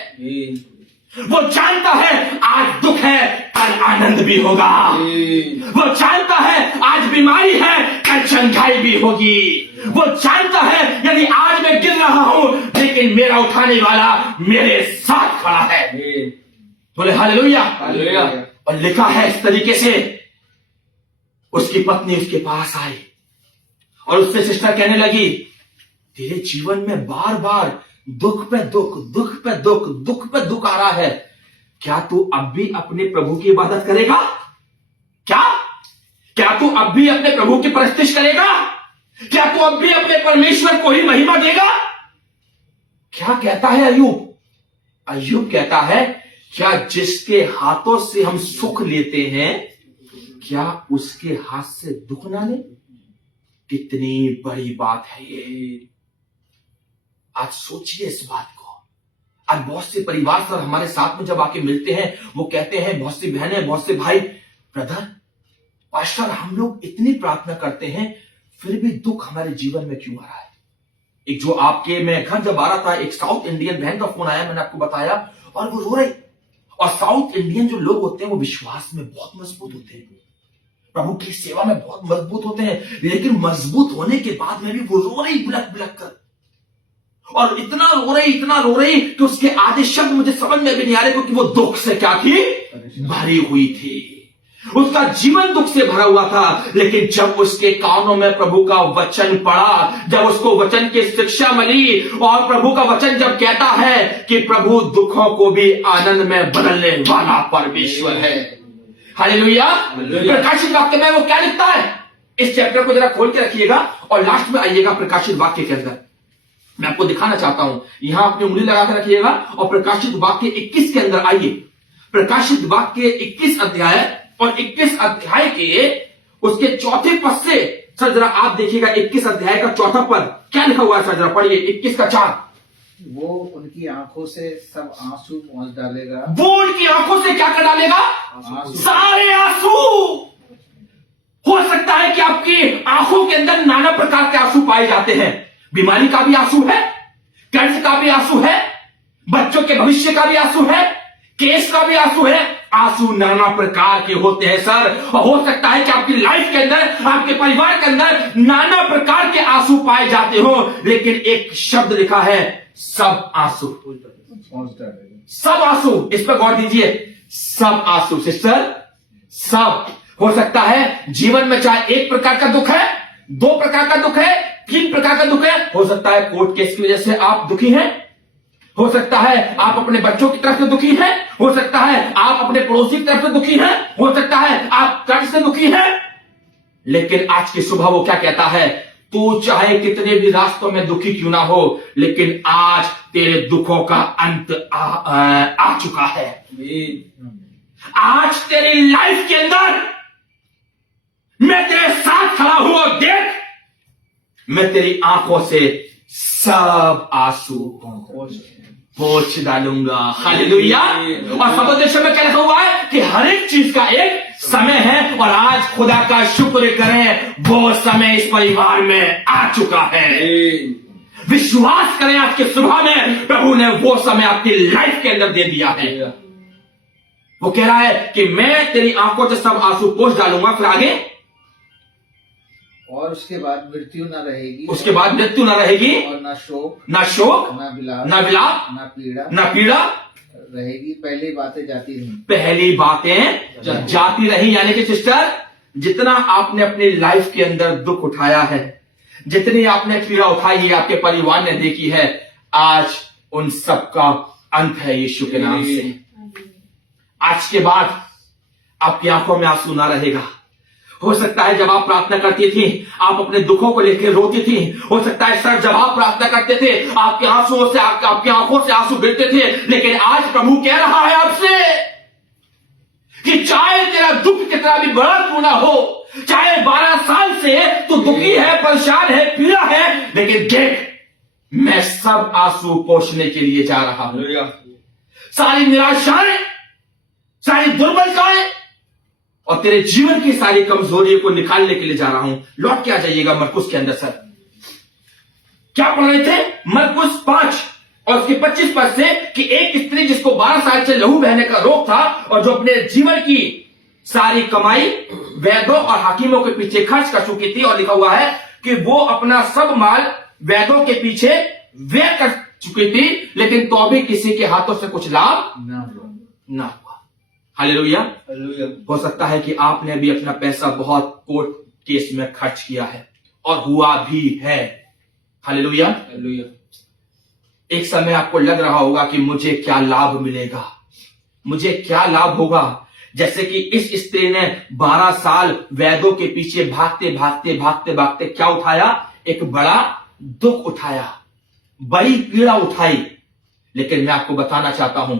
वो जानता है आज दुख है, कल आनंद भी होगा। वो जानता है आज बीमारी है, कल चंगाई भी होगी। वो जानता है यदि आज मैं गिर रहा हूं लेकिन मेरा उठाने वाला मेरे साथ खड़ा है। बोले हालेलुया। और लिखा है इस तरीके से, उसकी पत्नी उसके पास आई और उससे सिस्टर कहने लगी तेरे जीवन में बार बार दुख पे दुख, दुख पे दुख, दुख पे दुख आ रहा है, क्या तू अब भी अपने प्रभु की इबादत करेगा? क्या तू अब भी अपने प्रभु की परस्तिश करेगा? क्या तू अब भी अपने परमेश्वर को ही महिमा देगा? क्या कहता है अय्यूब? अय्यूब कहता है क्या जिसके हाथों से हम सुख लेते हैं, क्या उसके हाथ से दुख ना ले? कितनी बड़ी बात है ये। आज सोचिए इस बात को। आज बहुत से परिवार सर हमारे साथ में जब आके मिलते हैं, वो कहते हैं, बहुत सी बहनें, बहुत से भाई, ब्रदर पास्टर हम लोग इतनी प्रार्थना करते हैं फिर भी दुख हमारे जीवन में क्यों आ रहा है? एक जो आपके मैं घर जब आ रहा था, एक साउथ इंडियन बहन का फोन आया, मैंने आपको बताया, और वो रो रही। और साउथ इंडियन जो लोग होते हैं वो विश्वास में बहुत मजबूत होते हैं, प्रभु की सेवा में बहुत मजबूत होते हैं, लेकिन मजबूत होने के बाद में भी वो रो रही बिलक बिलक कर। और इतना रो रही कि उसके आधे शब्द मुझे समझ में भी नहीं आ रहे, क्योंकि वो दुख से क्या थी? भरी हुई थी। उसका जीवन दुख से भरा हुआ था। लेकिन जब उसके कानों में प्रभु का वचन पड़ा, जब उसको वचन की शिक्षा मिली, और प्रभु का वचन जब कहता है कि प्रभु दुखों को भी आनंद में बदलने वाला परमेश्वर है। हालेलुया। प्रकाशित वाक्य में वो क्या लिखता है? इस चैप्टर को जरा खोल के रखिएगा और लास्ट में आइएगा प्रकाशित वाक्य के अंदर। मैं आपको दिखाना चाहता हूं, यहां अपनी उंगली लगाकर रखिएगा और प्रकाशित वाक्य 21 के अंदर आइए। प्रकाशित वाक्य 21 अध्याय और 21 अध्याय के उसके चौथे पद से सर जरा आप देखिएगा 21 अध्याय का चौथा पद क्या लिखा हुआ है सर, जरा पढ़िए 21 का 4। वो उनकी आंखों से सब आंसू पहुंच डालेगा। वो उनकी आंखों से क्या कर डालेगा? आंसू। सारे आंसू। हो सकता है कि आपकी आंखों के अंदर नाना प्रकार के आंसू पाए जाते हैं। बीमारी का भी आंसू है, कर्ज का भी आंसू है, बच्चों के भविष्य का भी आंसू है, केस का भी आंसू है। आंसू नाना प्रकार के होते हैं सर, और हो सकता है कि आपकी लाइफ के अंदर, आपके परिवार के अंदर नाना प्रकार के आंसू पाए जाते हो, लेकिन एक शब्द लिखा है, सब आंसू पहुंच डालेगा। सब आंसू। इस पर गौर दीजिए, सब आंसू सिस्टर, सब। हो सकता है जीवन में चाहे एक प्रकार का दुख है, 2 प्रकार का दुख है, 3 प्रकार का दुख है। हो सकता है कोर्ट केस की वजह से आप दुखी हैं, हो सकता है आप अपने बच्चों की तरफ से दुखी हैं, हो सकता है आप अपने पड़ोसी की तरफ से दुखी हैं, हो सकता है आप कर्ज से दुखी हैं। लेकिन आज की सुबह वो क्या कहता है, तू चाहे कितने भी रास्तों में दुखी क्यों ना हो, लेकिन आज तेरे दुखों का अंत आ चुका है। आज तेरी लाइफ के अंदर मैं तेरे साथ खड़ा हूं और देख, मैं तेरी आंखों से सब आंसू पोंछ डालूंगा। हालेलुया। और सबोदेश में क्या लिखा हुआ है कि हर एक चीज का एक समय है, और आज खुदा का शुक्र करें, वो समय इस परिवार में आ चुका है। विश्वास करें, आज के सुबह में प्रभु ने वो समय आपकी लाइफ के अंदर दे दिया है। वो कह रहा है कि मैं तेरी आंखों से सब आंसू पोंछ डालूंगा। फिर आगे, और उसके बाद मृत्यु न रहेगी। उसके बाद मृत्यु न रहेगी, और न शोक, न शोक, न विलाप, न विलाप, न पीड़ा रहेगी। पहली बातें जाती रही। पहली बातें जाती रही। यानी कि सिस्टर, जितना आपने अपनी लाइफ के अंदर दुख उठाया है, जितनी आपने पीड़ा उठाई है, आपके परिवार ने देखी है, आज उन सब का अंत है यीशु के नाम से। आज के बाद आपकी आंखों में आंसू ना रहेगा। हो सकता है जब आप प्रार्थना करती थी, आप अपने दुखों को लेकर रोती थी। हो सकता है सर जब आप प्रार्थना करते थे, आपके आंसुओं से, आपकी आंखों से आंसू गिरते थे। लेकिन आज प्रभु कह रहा है आपसे कि चाहे तेरा दुख कितना भी बड़ा क्यों ना हो, चाहे 12 साल से तू दुखी है, परेशान है, पीड़ा है, लेकिन देख, मैं सब आंसू पोंछने के लिए जा रहा हूं। सारी निराशाएं, सारी दुर्बलताएं और तेरे जीवन की सारी कमजोरियों को निकालने के लिए जा रहा हूं। लौट के आ जाइएगा मरकुस के अंदर। सर क्या पढ़ रहे थे? मरकुस 5 और उसके 25 पद से कि एक स्त्री जिसको 12 साल से लहू बहने का रोग था, और जो अपने जीवन की सारी कमाई वैद्यों और हाकिमों के पीछे खर्च कर चुकी थी, और लिखा हुआ है कि वो अपना सब माल वैद्यों के पीछे व्यय कर चुकी थी, लेकिन तो भी किसी के हाथों से कुछ लाभ ना हुआ। हालेलुया। हो सकता है कि आपने भी अपना पैसा बहुत कोर्ट केस में खर्च किया है, और हुआ भी है। हालेलुया। एक समय आपको लग रहा होगा कि मुझे क्या लाभ मिलेगा, मुझे क्या लाभ होगा। जैसे कि इस स्त्री ने 12 साल वैद्यों के पीछे भागते भागते भागते भागते क्या उठाया? एक बड़ा दुख उठाया, बड़ी पीड़ा उठाई। लेकिन मैं आपको बताना चाहता हूं,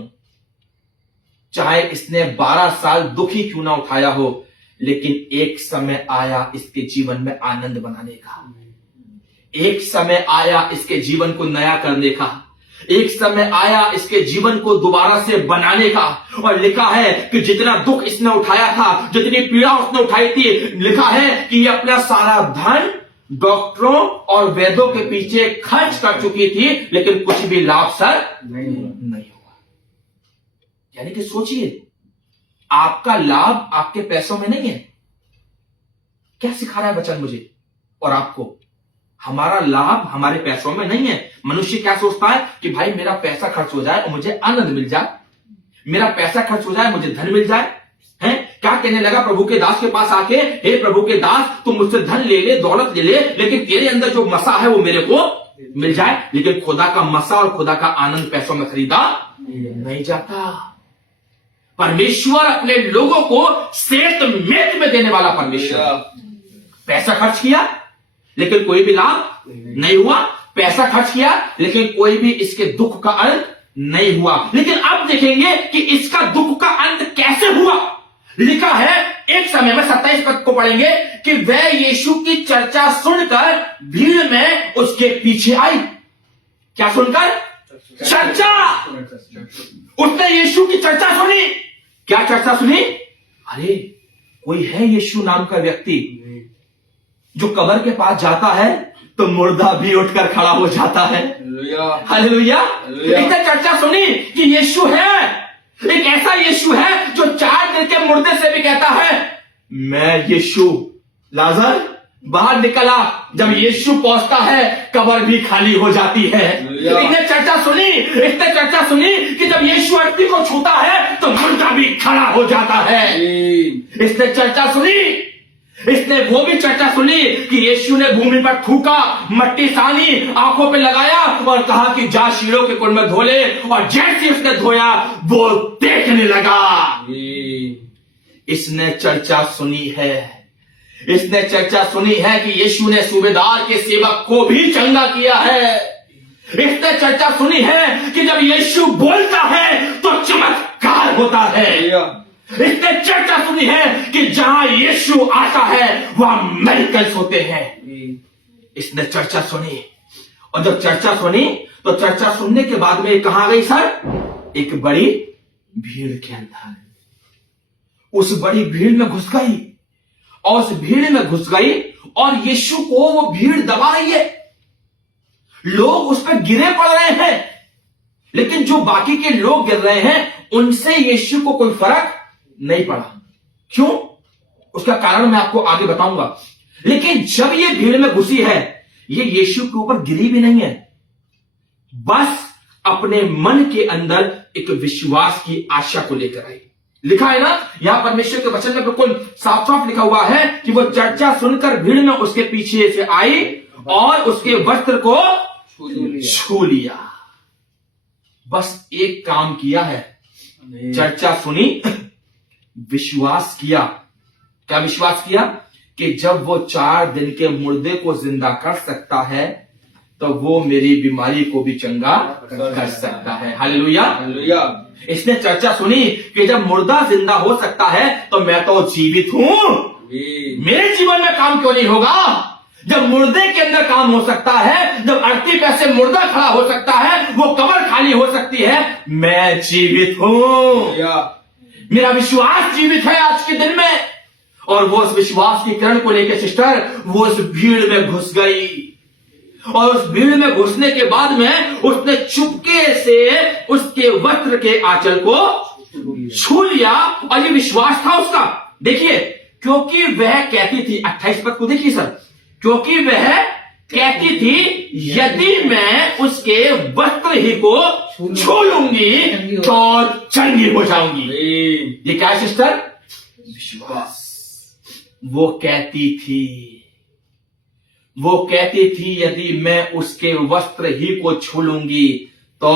चाहे इसने 12 साल दुखी क्यों ना उठाया हो, लेकिन एक समय आया इसके जीवन में आनंद बनाने का, एक समय आया इसके जीवन को नया करने का, एक समय आया इसके जीवन को दोबारा से बनाने का। और लिखा है कि जितना दुख इसने उठाया था, जितनी पीड़ा उसने उठाई थी, लिखा है कि ये अपना सारा धन डॉक्टरों और वैद्यों के पीछे खर्च कर चुकी थी, लेकिन कुछ भी लाभ सर नहीं हुआ। यानी कि सोचिए, आपका लाभ आपके पैसों में नहीं है। क्या सिखा रहा है वचन मुझे और आपको? हमारा लाभ हमारे पैसों में नहीं है। मनुष्य क्या सोचता है कि भाई मेरा पैसा खर्च हो जाए और मुझे आनंद मिल जाए, मेरा पैसा खर्च हो जाए, मुझे धन मिल जाए। हैं? क्या कहने लगा प्रभु के दास के पास आके, हे प्रभु के दास, तू मुझसे धन ले ले, दौलत ले ले, लेकिन तेरे अंदर जो मसा है वो मेरे को मिल जाए। लेकिन खुदा का मसा और खुदा का आनंद पैसों में खरीदा नहीं जाता। परमेश्वर अपने लोगों को सेत मेत में देने वाला परमेश्वर। पैसा खर्च किया लेकिन कोई भी लाभ नहीं हुआ, पैसा खर्च किया लेकिन कोई भी इसके दुख का अंत नहीं हुआ। लेकिन अब देखेंगे कि इसका दुख का अंत कैसे हुआ। लिखा है एक समय में 27 पद को पढ़ेंगे कि वह यीशु की चर्चा सुनकर भीड़ में उसके पीछे आई। क्या सुनकर? चर्चा। उसने यीशु की चर्चा सुनी। क्या चर्चा सुनी? अरे कोई है यीशु नाम का व्यक्ति जो कब्र के पास जाता है तो मुर्दा भी उठकर खड़ा हो जाता है। हालेलुया। इसने चर्चा सुनी कि यीशु है, एक ऐसा यीशु है जो 4 दिन के मुर्दे से भी कहता है मैं यीशु। लाजर बाहर निकला। जब यीशु पहुंचता है कब्र भी खाली हो जाती है। इसने चर्चा सुनी कि जब यीशु अर्थी को छूता है तो मुर्दा भी खड़ा हो जाता है। इसने चर्चा सुनी, इसने वो भी चर्चा सुनी कि यीशु ने भूमि पर थूका, मट्टी सानी, आंखों पे लगाया और कहा कि जा शीलोह के कुंड में धो ले, और जैसे उसने धोया वो देखने लगा। इसने चर्चा सुनी है, इसने चर्चा सुनी है कि यीशु ने सूबेदार के सेवक को भी चंगा किया है। इसने चर्चा सुनी है कि जब यीशु बोलता है तो चमत्कार होता है। इसने चर्चा सुनी है कि जहां यीशु आता है वहां मेरिकल्स होते हैं। इसने चर्चा सुनी, और जब चर्चा सुनी तो चर्चा सुनने के बाद में कहां गई सर? एक बड़ी भीड़ के अंदर। उस बड़ी भीड़ में घुस गई, और उस भीड़ में घुस गई और यीशु को वो भीड़ दबा रही है। लोग उस पर गिरे पड़ रहे हैं, लेकिन जो बाकी के लोग गिर रहे हैं उनसे यीशु को कोई फर्क नहीं पड़ा। क्यों? उसका कारण मैं आपको आगे बताऊंगा। लेकिन जब ये भीड़ में घुसी है, ये यीशु के ऊपर गिरी भी नहीं है, बस अपने मन के अंदर एक विश्वास की आशा को लेकर आई। लिखा है ना यहां परमेश्वर के वचन में बिल्कुल साफ साफ लिखा हुआ है कि वो चर्चा सुनकर भीड़ में उसके पीछे से आई और उसके वस्त्र को छू लिया। बस एक काम किया है, चर्चा सुनी, विश्वास किया। क्या विश्वास किया? कि जब वो 4 दिन के मुर्दे को जिंदा कर सकता है तो वो मेरी बीमारी को भी चंगा कर सकता है। हालेलुया। इसने चर्चा सुनी कि जब मुर्दा जिंदा हो सकता है तो मैं तो जीवित हूं, मेरे जीवन में काम क्यों नहीं होगा? जब मुर्दे के अंदर काम हो सकता है, जब अर्थी पे से मुर्दा खड़ा हो सकता है, वो कब्र खाली हो सकती है, मैं जीवित हूं। मेरा विश्वास जीवित है आज के दिन में। और वो उस विश्वास की किरण को लेकर सिस्टर वो उस भीड़ में घुस गई, और उस भीड़ में घुसने के बाद में उसने चुपके से उसके वस्त्र के आंचल को छू लिया। और ये विश्वास था उसका। देखिए, क्योंकि वह कहती थी, 28 पद को देखिए सर, क्योंकि वह कहती थी यदि मैं उसके वस्त्र ही को छू लूंगी तो चंगी हो जाऊंगी। ये क्या है सिस्टर? विश्वास। वो कहती थी यदि मैं उसके वस्त्र ही को छू लूंगी तो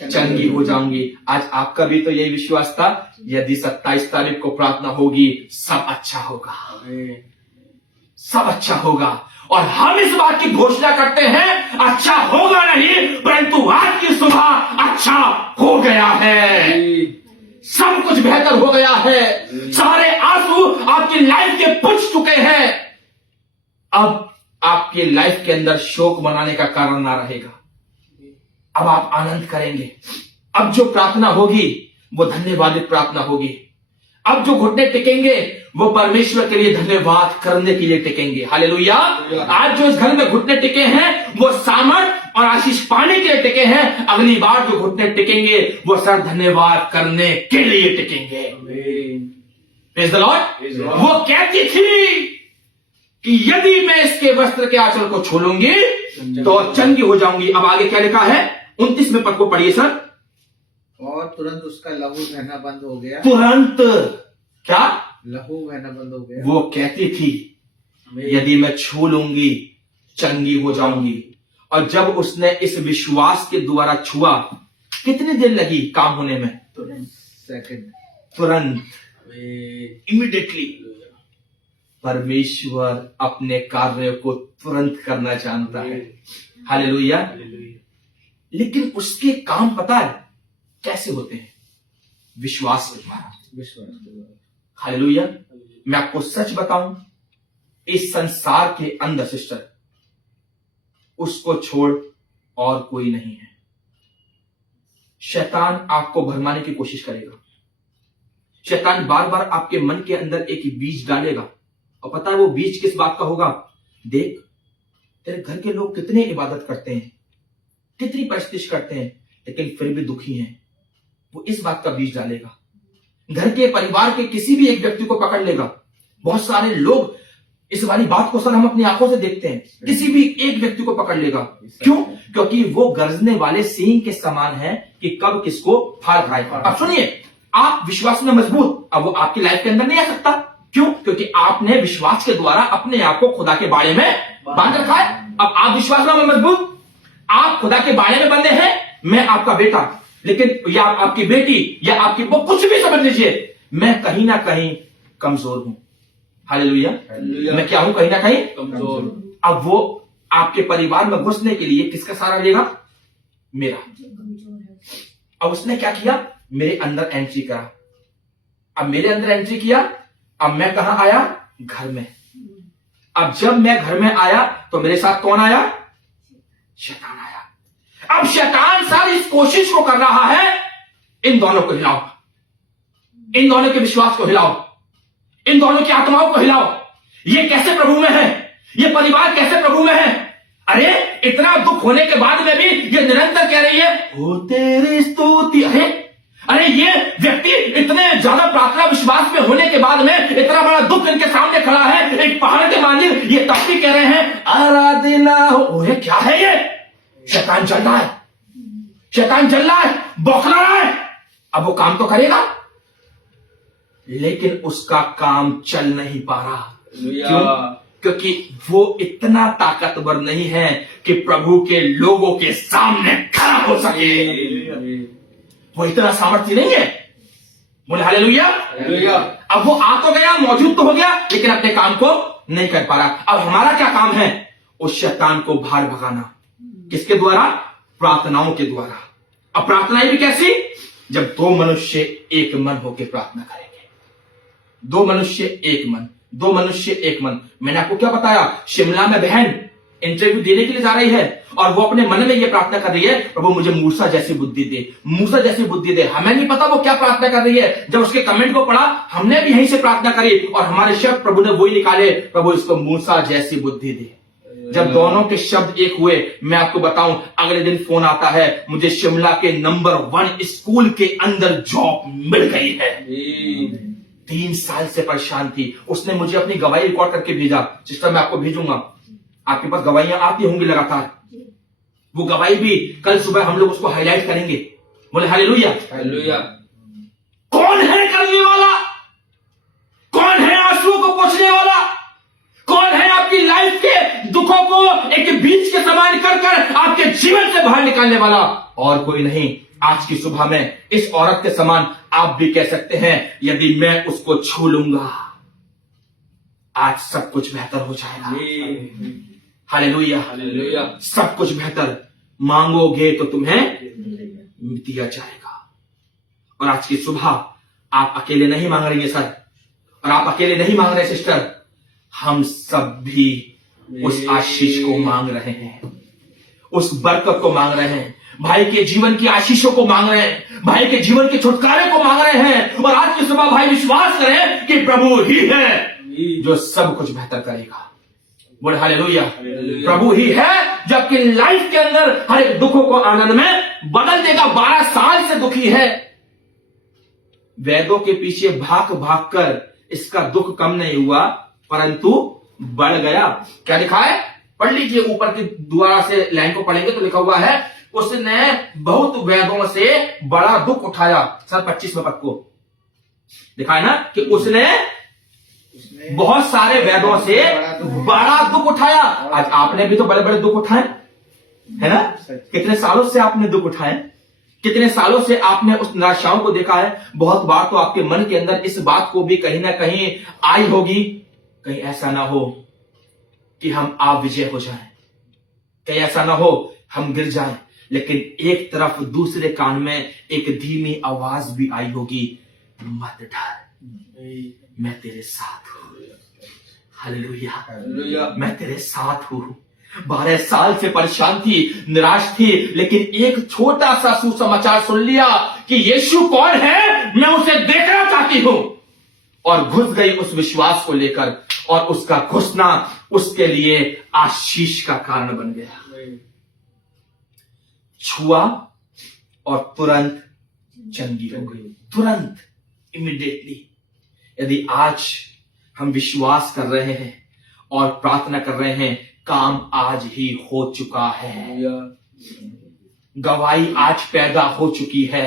चंगी हो जाऊंगी। आज आपका भी तो यही विश्वास था, यदि 27 तारीख को प्रार्थना होगी सब अच्छा होगा, सब अच्छा होगा। और हम इस बात की घोषणा करते हैं अच्छा होगा नहीं, परंतु आज की सुबह अच्छा हो गया है, सब कुछ बेहतर हो गया है। सारे आंसू आपकी लाइफ के पुछ चुके हैं। अब आपके लाइफ के अंदर शोक मनाने का कारण ना रहेगा। अब आप आनंद करेंगे। अब जो प्रार्थना होगी वो धन्यवादित प्रार्थना होगी। अब जो घुटने टिकेंगे वो परमेश्वर के लिए धन्यवाद करने के लिए टिकेंगे। हालेलुया। आज जो इस घर में घुटने टिके हैं वो सामर्थ और आशीष पाने के लिए टिके हैं। अगली बार जो घुटने टिकेंगे वो सर धन्यवाद करने के लिए टिकेंगे। Praise the Lord. वो कहती थी कि यदि मैं इसके वस्त्र के आंचल को छू लूंगी तो चंगी हो जाऊंगी। अब आगे क्या लिखा है? 29वें पद को पढ़िए सर। और तुरंत उसका लहू बहना बंद हो गया। तुरंत क्या? लहू बहना बंद हो गया। वो कहती थी यदि मैं छू लूंगी चंगी हो जाऊंगी। और जब उसने इस विश्वास के द्वारा छुआ, कितनी देर लगी काम होने में? तुरंत, इमीडिएटली। परमेश्वर अपने कार्य को तुरंत करना जानता है। हालेलुया। लेकिन उसके काम पता है कैसे होते हैं? विश्वास के द्वारा। हालेलुया। मैं आपको सच बताऊं, इस संसार के अंदर सिस्टर उसको छोड़ और कोई नहीं है। शैतान आपको भरमाने की कोशिश करेगा। शैतान बार बार आपके मन के अंदर एक बीज डालेगा, और पता है वो बीज किस बात का होगा? देख, तेरे घर के लोग कितने इबादत करते हैं, कितनी परस्तिश करते हैं, लेकिन फिर भी दुखी हैं। वो इस बात का बीज डालेगा। घर के परिवार के किसी भी एक व्यक्ति को पकड़ लेगा। बहुत सारे लोग इस वाली बात को सर हम अपनी आंखों से देखते हैं, किसी भी एक व्यक्ति को पकड़ लेगा। क्यों? क्योंकि वो गरजने वाले सींग के समान है कि कब किसको फाड़ खाए। अब सुनिए, आप विश्वास में मजबूत, अब वो आपकी लाइफ के अंदर नहीं आ सकता। क्यों? क्योंकि आपने विश्वास के द्वारा अपने आप को खुदा के बारे में बांध रखा है। अब आप विश्वास में मजबूत, आप खुदा के बारे में बंधे हैं। मैं आपका बेटा, लेकिन या आपकी बेटी या आपकी वो कुछ भी समझ लीजिए, मैं कहीं ना कहीं कमजोर हूं। हालेलुया। मैं क्या हूं? कहीं ना कहीं कमजोर। अब वो आपके परिवार में घुसने के लिए किसका सहारा लेगा? मेरा। अब उसने क्या किया? मेरे अंदर एंट्री करा। अब मेरे अंदर एंट्री किया, अब मैं कहां आया? घर में। अब जब मैं घर में आया तो मेरे साथ कौन आया? शैतान आया। अब शैतान सारी इस कोशिश को कर रहा है, इन दोनों को हिलाओ, इन दोनों के विश्वास को हिलाओ, इन दोनों की आत्माओं को हिलाओ। ये कैसे प्रभु में है? ये परिवार कैसे प्रभु में है? अरे इतना दुख होने के बाद में भी ये निरंतर कह रही है, हो तेरी स्तुति। अरे ये व्यक्ति इतने ज्यादा प्रार्थना विश्वास में होने के बाद में इतना बड़ा दुख इनके सामने खड़ा है, एक पहाड़ के मांझिल, ये तब भी कह रहे हैं आराधना हो। क्या है ये? शैतान चल रहा है, शैतान चल रहा है, बौखला रहा है। अब वो काम तो करेगा, लेकिन उसका काम चल नहीं पा रहा। क्यों? क्योंकि वो इतना ताकतवर नहीं है कि प्रभु के लोगों के सामने खड़ा हो सके। वो इतना सामर्थ्य नहीं है। बोले हालेलुया। अब वो आ तो गया, मौजूद तो हो गया, लेकिन अपने काम को नहीं कर पा रहा। अब हमारा क्या काम है? उस शैतान को बाहर भगाना। किसके द्वारा? प्रार्थनाओं के द्वारा। अब प्रार्थनाएं भी कैसी? जब दो मनुष्य एक मन होकर प्रार्थना करेंगे। दो मनुष्य एक मन, दो मनुष्य एक मन। मैंने आपको क्या बताया? शिमला में बहन इंटरव्यू देने के लिए जा रही है और वो अपने मन में ये प्रार्थना कर रही है, प्रभु मुझे मूसा जैसी बुद्धि दे, मूसा जैसी बुद्धि दे। हमें नहीं पता वो क्या प्रार्थना कर रही है। जब उसके कमेंट को पढ़ा, हमने भी यहीं से प्रार्थना करी और हमारे शब्द प्रभु ने वही निकाले, प्रभु इसको मूसा जैसी बुद्धि दे। जब दोनों के शब्द एक हुए, मैं आपको बताऊं, अगले दिन फोन आता है, मुझे शिमला के नंबर 1 स्कूल के अंदर जॉब मिल गई है। 3 साल से परेशान थी। उसने मुझे अपनी गवाही रिकॉर्ड करके भेजा। सिस्टर मैं आपको भेजूंगा, आपके पास गवाहियां आती होंगी लगातार। वो गवाही भी कल सुबह हम लोग उसको हाईलाइट करेंगे। बोले हालेलुया। हालेलुया। कौन है करने वाला? कौन है आंसुओं को पोंछने वाला? कौन है आपकी लाइफ के दुखों को एक बीज के समान कर कर आपके जीवन से बाहर निकालने वाला? और कोई नहीं। आज की सुबह में इस औरत के समान आप भी कह सकते हैं, यदि मैं उसको छू लूंगा आज सब कुछ बेहतर हो जाएगा। हालेलुया। हालेलुया। सब कुछ बेहतर। मांगोगे तो तुम्हें दिया जाएगा। और आज की सुबह आप अकेले नहीं मांग रही है सर, और आप अकेले नहीं मांग रहे सिस्टर, हम सब भी उस आशीष को मांग रहे हैं, उस बरकत को मांग रहे हैं, भाई के जीवन की आशीषों को मांग रहे हैं, भाई के जीवन के छुटकारे को मांग रहे हैं। और आज की सुबह भाई विश्वास करें कि प्रभु ही है जो सब कुछ बेहतर करेगा। बोले हालेलुया। प्रभु ही है जो आपकी लाइफ के अंदर हर एक दुखों को आनंद में बदल देगा। 12 साल से दुखी है, वैद्यों के पीछे भाग भाग कर इसका दुख कम नहीं हुआ, परंतु बढ़ गया। क्या लिखा है? पढ़ लीजिए, ऊपर की द्वारा से लाइन को पढ़ेंगे तो लिखा हुआ है, उसने बहुत वैद्यों से बड़ा दुख उठाया। सर 25वें पद को लिखा है ना कि उसने बहुत सारे वैद्यों से बड़ा दुख उठाया। आज आपने भी तो बड़े बड़े दुख उठाए, है ना? कितने सालों से आपने दुख उठाए, कितने सालों से आपने उस निराशाओं को देखा है। बहुत बार तो आपके मन के अंदर इस बात को भी कहीं ना कहीं आई होगी, कहीं ऐसा ना हो कि हम आप विजय हो जाएं, कहीं ऐसा ना हो हम गिर जाएं। लेकिन एक तरफ दूसरे कान में एक धीमी आवाज भी आई होगी, मत डर, मैं तेरे साथ हूँ। Hallelujah, hallelujah. मैं तेरे साथ हूँ। 12 साल से परेशान थी, निराश थी, लेकिन एक छोटा सा सुसमाचार सुन लिया कि यीशु कौन है, मैं उसे देखना चाहती हूं, और घुस गई उस विश्वास को लेकर, और उसका घुसना उसके लिए आशीष का कारण बन गया। छुआ और तुरंत चंगी हो गई, तुरंत, इमीडिएटली। यदि आज हम विश्वास कर रहे हैं और प्रार्थना कर रहे हैं, काम आज ही हो चुका है, गवाही आज पैदा हो चुकी है,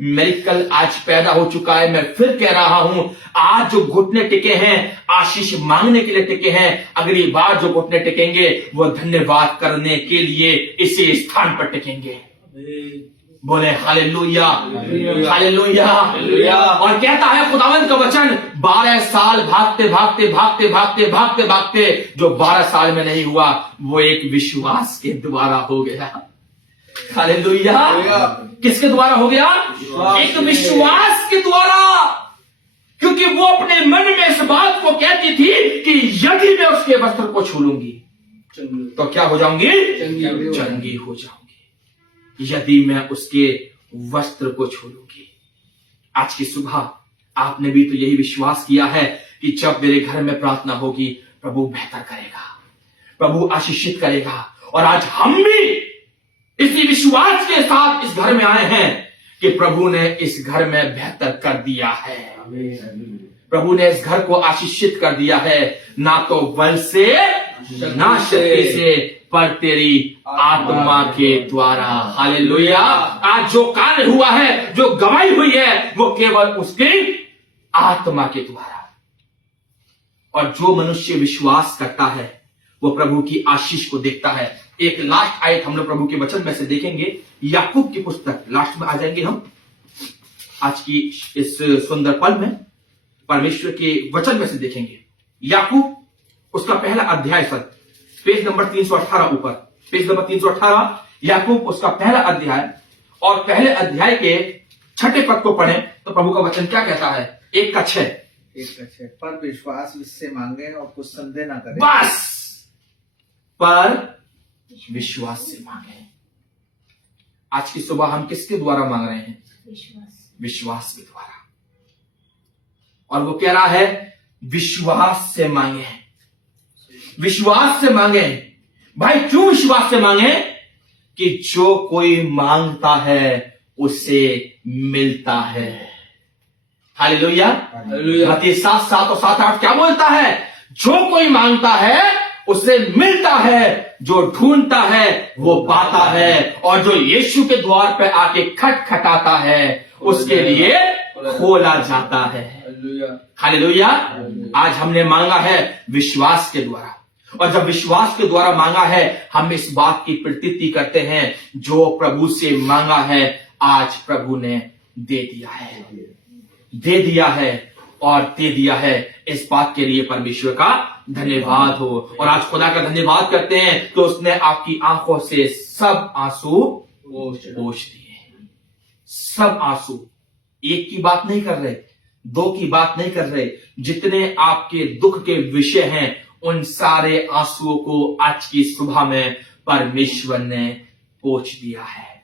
मिरेकल आज पैदा हो चुका है। मैं फिर कह रहा हूं, आज जो घुटने टिके हैं आशीष मांगने के लिए टिके हैं, अगली बार जो घुटने टिकेंगे वो धन्यवाद करने के लिए इसी स्थान पर टिकेंगे। बोले हालेलुया, हालेलुया। और कहता है खुदावंद का वचन, 12 साल भागते भागते भागते भागते भागते भागते जो 12 साल में नहीं हुआ वो एक विश्वास के द्वारा हो गया। हालेलुया। किसके द्वारा हो गया? एक विश्वास के द्वारा। क्योंकि वो अपने मन में इस बात को कहती थी कि यदि मैं उसके वस्त्र को छू लूंगी तो क्या हो जाऊंगी? चंगी हो जाऊंगी। यदि मैं उसके वस्त्र को छू लूंगी। आज की सुबह आपने भी तो यही विश्वास किया है कि जब मेरे घर में प्रार्थना होगी प्रभु बेहतर करेगा, प्रभु आशीषित करेगा। और आज हम भी इसी विश्वास के साथ इस घर में आए हैं कि प्रभु ने इस घर में बेहतर कर दिया है, प्रभु ने इस घर को आशीषित कर दिया है, ना तो बल से ना शक्ति से पर तेरी आत्मा के द्वारा। हालेलुया। आज जो कार्य हुआ है, जो गवाही हुई है, वो केवल उसकी आत्मा के द्वारा। और जो मनुष्य विश्वास करता है वो प्रभु की आशीष को देखता है। एक लास्ट आयत हम लोग प्रभु के वचन में से देखेंगे, याकूब की पुस्तक, लास्ट में आ जाएंगे हम आज की इस सुंदर पल में, परमेश्वर के वचन में से देखेंगे। याकूब उसका पहला अध्याय, सर पेज नंबर 318 ऊपर, पेज नंबर 318, याकूब उसका पहला अध्याय, और पहले अध्याय के 6 पद को पढ़ें तो प्रभु का वचन क्या कहता है? 1:6। पर विश्वास से मांगे और कुछ संदेह ना करें। बस, पर विश्वास से मांगे। आज की सुबह हम किसके द्वारा मांग रहे हैं? विश्वास के द्वारा। और वो कह रहा है विश्वास से मांगे, विश्वास से मांगे। भाई क्यों विश्वास से मांगे? कि जो कोई मांगता है उसे मिलता है। हालेलुया। मत्ती 7:7 और 7:8 क्या बोलता है? जो कोई मांगता है उसे मिलता है, जो ढूंढता है वो पाता है, और जो यीशु के द्वार पर आके खटखटाता है उसके लिए खोला जाता है। हालेलुया। आज हमने मांगा है विश्वास के द्वारा, और जब विश्वास के द्वारा मांगा है हम इस बात की प्रतीति करते हैं, जो प्रभु से मांगा है आज प्रभु ने दे दिया है, दे दिया है और दे दिया है। इस बात के लिए परमेश्वर का धन्यवाद हो। और आज खुदा का धन्यवाद करते हैं तो उसने आपकी आंखों से सब आंसू पोंछ दिए। सब आंसू, एक की बात नहीं कर रहे, 2 की बात नहीं कर रहे, जितने आपके दुख के विषय हैं उन सारे आंसुओं को आज की सुबह में परमेश्वर ने पोंछ दिया है,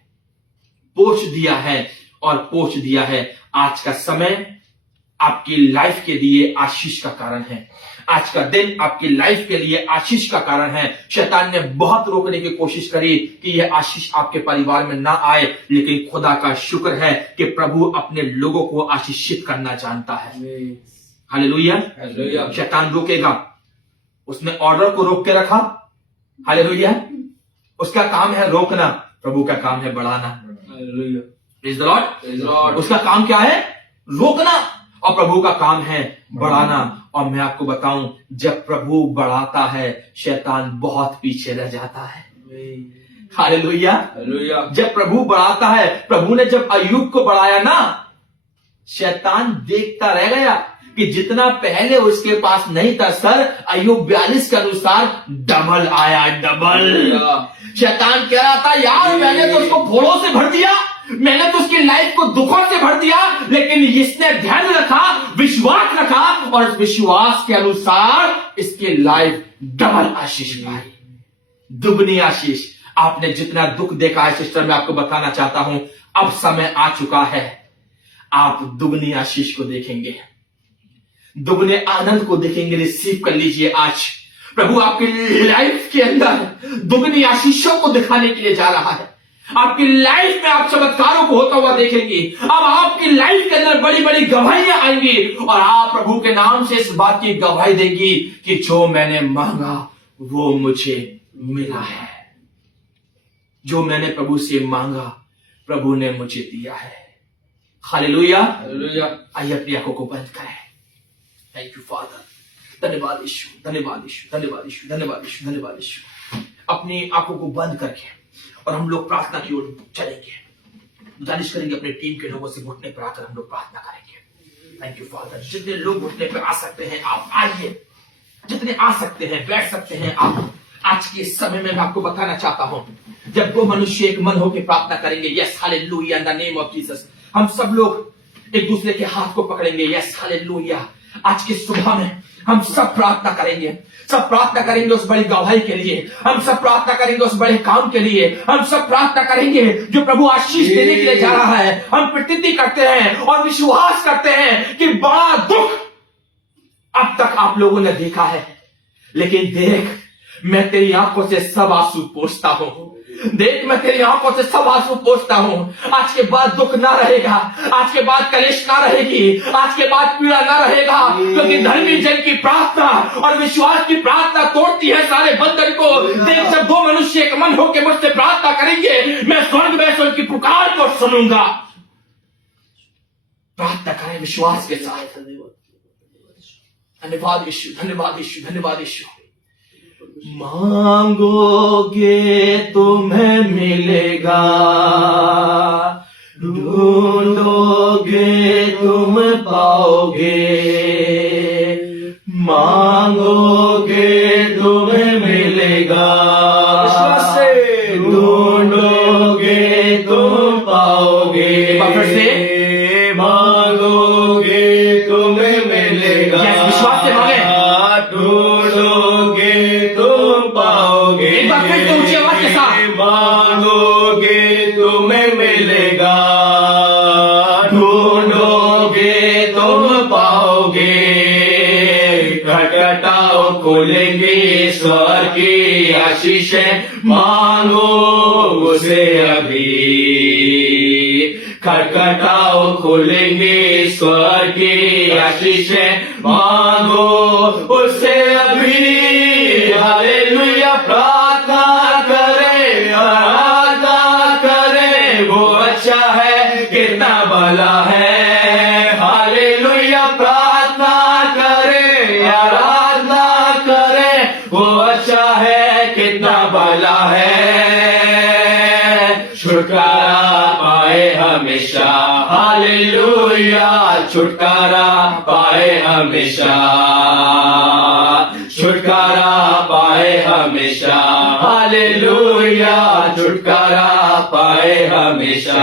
पोंछ दिया है और पोंछ दिया है। आज का समय आपकी लाइफ के लिए आशीष का कारण है। आज का दिन आपकी लाइफ के लिए आशीष का कारण है। शैतान ने बहुत रोकने की कोशिश करी कि यह आशीष आपके परिवार में ना आए, लेकिन खुदा का शुक्र है कि प्रभु अपने लोगों को आशीषित करना जानता है। हालेलुया। शैतान रोकेगा, उसने ऑर्डर को रोक के रखा। हालेलुया। उसका काम है रोकना, प्रभु का काम है बढ़ाना। Praise the Lord. उसका काम क्या है? रोकना, और प्रभु का काम है बढ़ाना। और मैं आपको बताऊं, जब प्रभु बढ़ाता है शैतान बहुत पीछे रह जाता है। हालेलुया। जब प्रभु बढ़ाता है, प्रभु ने जब अय्यूब को बढ़ाया ना, शैतान देखता रह गया कि जितना पहले उसके पास नहीं था सर, अय्यूब 42 के अनुसार डबल आया, डबल। शैतान कह रहा था यार मैंने तो उसको घोड़ों से भर दिया, मैंने तो उसकी लाइफ को दुखों से भर दिया, लेकिन इसने ध्यान रखा, विश्वास रखा, और उस विश्वास के अनुसार इसकी लाइफ डबल आशीष पाई, दुगनी आशीष। आपने जितना दुख देखा है सिस्टर, मैं आपको बताना चाहता हूं, अब समय आ चुका है, आप दुगनी आशीष को देखेंगे, दुगने आनंद को देखेंगे। रिसीव कर लीजिए आज, प्रभु आपकी लाइफ के अंदर दुगनी आशीषों को दिखाने के लिए जा रहा है। आपकी लाइफ में आप चमत्कारों को होता हुआ देखेंगे। अब आपकी लाइफ के अंदर बड़ी बड़ी गवाहियां आएंगी और आप प्रभु के नाम से इस बात की गवाही देंगी कि जो मैंने मांगा वो मुझे मिला है, जो मैंने प्रभु से मांगा प्रभु ने मुझे दिया है। Hallelujah, hallelujah. आइए अपनी आंखों को बंद करें। थैंक यू फादर, धन्यवाद यीशु, धन्यवाद यीशु, धन्यवाद यीशु, धन्यवाद यीशु, धन्यवाद यीशु। अपनी आंखों को बंद करके और हम लोग प्रार्थना की ओर चलेंगे, गुजारिश करेंगे अपने टीम के लोगों से घुटने पर आकर हम लोग प्रार्थना करेंगे। Thank you father. जितने लोग घुटने पर आ सकते हैं आप आइए, जितने आ सकते हैं बैठ सकते हैं आप। आज के समय में मैं आपको बताना चाहता हूं, जब दो मनुष्य एक मन होकर प्रार्थना करेंगे, yes hallelujah, in the name of Jesus, हम सब लोग एक दूसरे के हाथ को पकड़ेंगे, यस हालेलुया। आज की सुबह में हम सब प्रार्थना करेंगे, सब प्रार्थना करेंगे उस बड़ी गवाही के लिए, हम सब प्रार्थना करेंगे उस बड़े काम के लिए, हम सब प्रार्थना करेंगे जो प्रभु आशीष देने के लिए जा रहा है। हम प्रतीति करते हैं और विश्वास करते हैं कि बड़ा दुख अब तक आप लोगों ने देखा है, लेकिन देख मैं तेरी आंखों से सब आंसू पोंछता हूं, देख मैं तेरी आंखों से सब आंसू पोंछता हूं। आज के बाद दुख ना रहेगा, आज के बाद कलेश ना रहेगी, आज के बाद पीड़ा ना रहेगा, क्योंकि धर्मी जन की प्रार्थना और विश्वास की प्रार्थना तोड़ती है सारे बंधन को। देख जब दो मनुष्य एक मन होकर मुझसे प्रार्थना करेंगे, मैं स्वर्ग में से उनकी पुकार को सुनूंगा। प्रार्थना करें विश्वास के साथ। धन्यवाद यीशु, धन्यवाद यीशु, धन्यवाद यीशु। मांगोगे तुम्हें मिलेगा, ढूंढोगे तुम पाओगे, मांगोगे तुम्हें मिलेगा, ढूंढोगे तुम पाओगे, मांगोगे तुम्हें मिलेगा, विश्वास से मांगे, ढूंढोगे तुम पाओगे, एक बार फिर से ऊंची आवाज के साथ, मांगोगे तुम्हें मिलेगा, ढूंढोगे तुम पाओगे, खटखटाओ खोलेंगे स्वर्ग की आशीषें, मांगो उसे अभी, खटखटाओ खोलेंगे स्वर्ग की आशीषें, मांगो उसे अभी। हालेलुया, प्रार्थना करें, आराधना करें, वो अच्छा है कितना भला है। हालेलुया, प्रार्थना करें, आराधना करें, वो अच्छा है कितना भला है। छुटकारा पाए हमेशा, हालेलुया, छुटकारा पाए हमेशा, छुटकारा पाए हमेशा, हालेलुया, छुटकारा पाए हमेशा।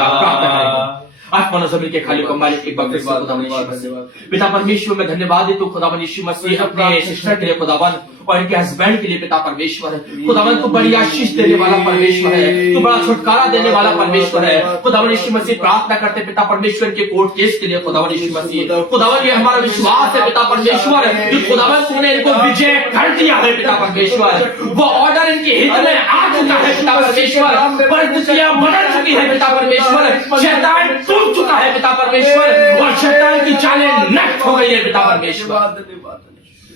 आत्मा जमीन के खाली को मालिक एक बार फिर से पिता परमेश्वर में धन्यवाद देता हूं खुदावन यीशु मसीह अपने सिस्टर के लिए खुदावन और इनके हस्बैंड के लिए पिता परमेश्वर है। खुदावन तू बड़ी आशीष देने वाला परमेश्वर है, तू बड़ा छुटकारा देने वाला परमेश्वर है। खुदावन यीशु मसीह प्रार्थना करते पिता परमेश्वर के कोर्ट केस के लिए खुदावन यीशु मसीह, खुदावन ये हमारा विश्वास है पिता परमेश्वर कि खुदावन तूने इनको विजय कर दिया है पिता परमेश्वर, वो ऑर्डर इनके हित में आ चुका है पिता परमेश्वर, परिस्थितियां बदल चुकी है पिता परमेश्वर, शैतान टूट चुका है पिता परमेश्वर और शैतान की चालें नष्ट हो गई है पिता परमेश्वर।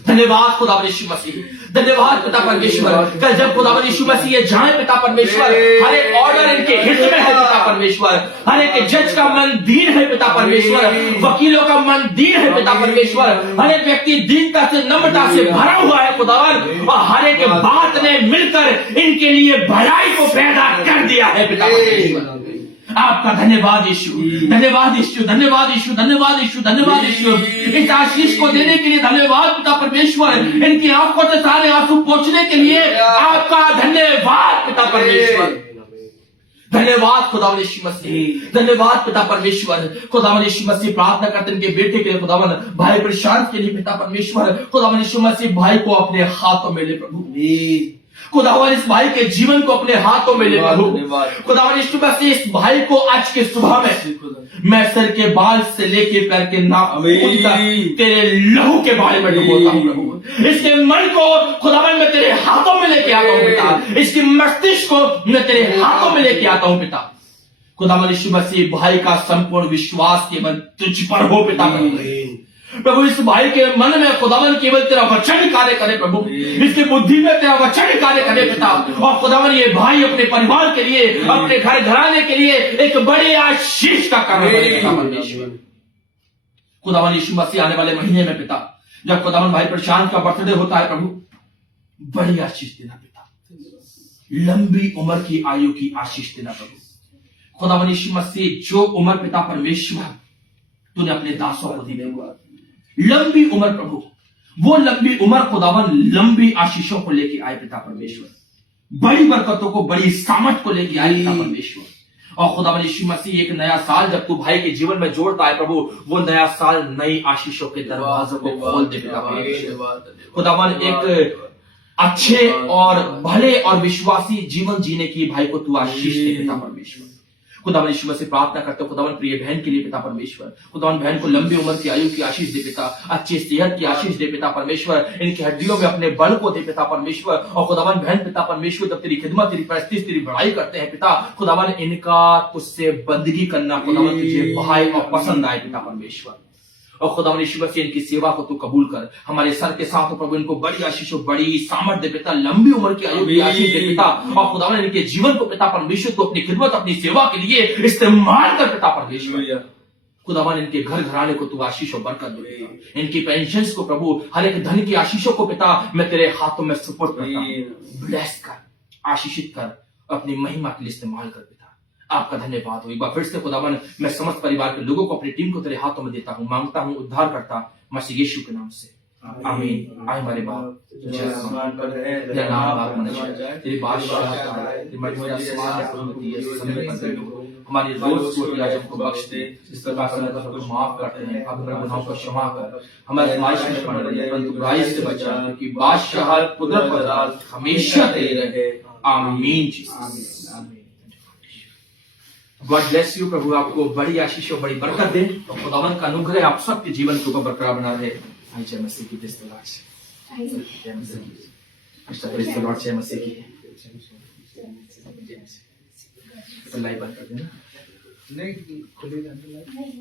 धन्यवाद खुदावन यीशु मसीह, धन्यवाद पिता परमेश्वर। कल जब खुदावन यीशु मसीह ये जाए पिता परमेश्वर, हर एक ऑर्डर इनके हित में है पिता परमेश्वर, हर एक जज का मन दीन है पिता परमेश्वर, वकीलों का मन दीन है पिता परमेश्वर, हर एक व्यक्ति दीनता से नम्रता से भरा हुआ है खुदावन, और हर एक बात ने मिलकर इनके लिए भलाई को पैदा कर दिया है पिता परमेश्वर। आपका धन्यवाद यीशु, धन्यवाद यीशु, धन्यवाद यीशु, धन्यवाद यीशु, धन्यवाद यीशु। इस आशीष को देने के लिए धन्यवाद पिता परमेश्वर। इनकी आंखों से सारे आंसू पोंछने के लिए आपका धन्यवाद पिता परमेश्वर। धन्यवाद खुदावन यीशु मसीह, धन्यवाद पिता परमेश्वर। खुदावन यीशु मसीह प्रार्थना करते इनके बेटे के लिए खुदावन, भाई प्रशांत के लिए पिता परमेश्वर। खुदावन यीशु मसीह भाई को अपने हाथों में ले प्रभु। खुदावन इस भाई के जीवन को अपने हाथों में ले प्रभु। खुदावन यीशु मसीह इस भाई को आज के सुबह में मैं सर के बाल से लेके पैर के नाखून तक तेरे लहू के बारे में डुबोता हूं प्रभु। इसके मन को खुदावन मैं तेरे हाथों में लेके आता हूं पिता। इसकी मस्तिष्क को मैं तेरे हाथों में लेके आता हूं पिता। खुदावन यीशु मसीह भाई का संपूर्ण विश्वास केवल तुझ पर हो पिता प्रभु। इस भाई के मन में खुदावन केवल तेरा वचन कार्य करे प्रभु। इसकी बुद्धि में तेरा वचन कार्य करे पिता। और खुदावन ये भाई अपने परिवार के लिए, अपने घर घराने के लिए एक बड़ी आशीष का कारण बने पिता परमेश्वर। खुदावन यीशु मसीह आने वाले महीने में पिता, जब खुदावन भाई प्रशांत का बर्थडे होता है प्रभु, बड़ी आशीष देना पिता। लंबी उम्र की आयु की आशीष देना प्रभु। खुदावन यीशु मसीह जो उम्र पिता परमेश्वर तूने अपने दासों को दी लंबी उम्र प्रभु, वो लंबी उम्र खुदावन लंबी आशीषों को लेके आए पिता परमेश्वर। बड़ी बरकतों को, बड़ी सामर्थ को लेके आए पिता परमेश्वर। और खुदावन यीशु मसीह एक नया साल जब तू भाई के जीवन में जोड़ता है प्रभु, वो नया साल नई आशीषों के दरवाजों को खोल दे पिता परमेश्वर। खुदावन एक अच्छे और भले और विश्वासी जीवन जीने की भाई को तू आशीष दे पिता परमेश्वर। खुदावन यीशु मसीह प्रार्थना करते हो खुदावन प्रिय बहन के लिए पिता परमेश्वर। खुदावन बहन को लंबी उम्र की आयु की आशीष दे पिता, अच्छी सेहत की आशीष दे पिता परमेश्वर। इनकी हड्डियों में अपने बल को दे पिता परमेश्वर। और खुदावन बहन पिता परमेश्वर जब तेरी खिदमत, तेरी परिस्थिति, तेरी बड़ाई करते हैं पिता, खुदावन इनका तुझसे बंदगी करना खुदावन तुझे भाई और पसंद आए पिता परमेश्वर। और खुदावन यीशु मसीह इनकी सेवा को तू कबूल कर। हमारे सर के साथ प्रभु इनको बड़ी आशीष, बड़ी सामर्थ दे पिता, लंबी उम्र की आयु की आशीष दे पिता। और खुदावन इनके जीवन को पिता परमेश्वर तो अपनी खिदमत, अपनी सेवा के लिए इस्तेमाल कर पिता परमेश्वर। खुदावन इनके घर घराने को तू आशीष और बरकत दे। इनकी पेंशन को प्रभु, हर एक धन की आशीषों को पिता मैं तेरे हाथों में सुपुर्द करता हूं। ब्लेस कर, आशीषित कर, अपनी महिमा के लिए इस्तेमाल कर पिता। आपका धन्यवाद हो। एक बार फिर से खुदावन मैं समस्त परिवार के लोगों को, अपनी टीम को तेरे हाथों में देता हूं, मांगता हूं उद्धार करता मसीह यीशु के नाम से, आमीन। आए हमारे बाप, तेरा नाम बाप मना जाए, तेरी बादशाह आए, तेरी मर्जी आसमान में पूरी होती है, समय पर भी हो। हमारी रोज को आज हमको बख्श दे, इस प्रकार से हमको माफ करते हैं, अपने गुनाहों को क्षमा कर, हमारे आज़माइश में पड़ रही है परंतु बुराई से बचा, क्योंकि बादशाह कुदरत और हमेशा तेरी रहे, आमीन। God bless you. प्रभु आपको बड़ी आशीष और बड़ी बरकत दे। तो खुदावन का अनुग्रह आप सबके जीवन के ऊपर बरकरार बना रहे। जय मसीह की, जय मसीह की। लाइव बंद कर देना,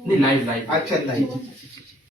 नहीं लाइव। अच्छा लाइव।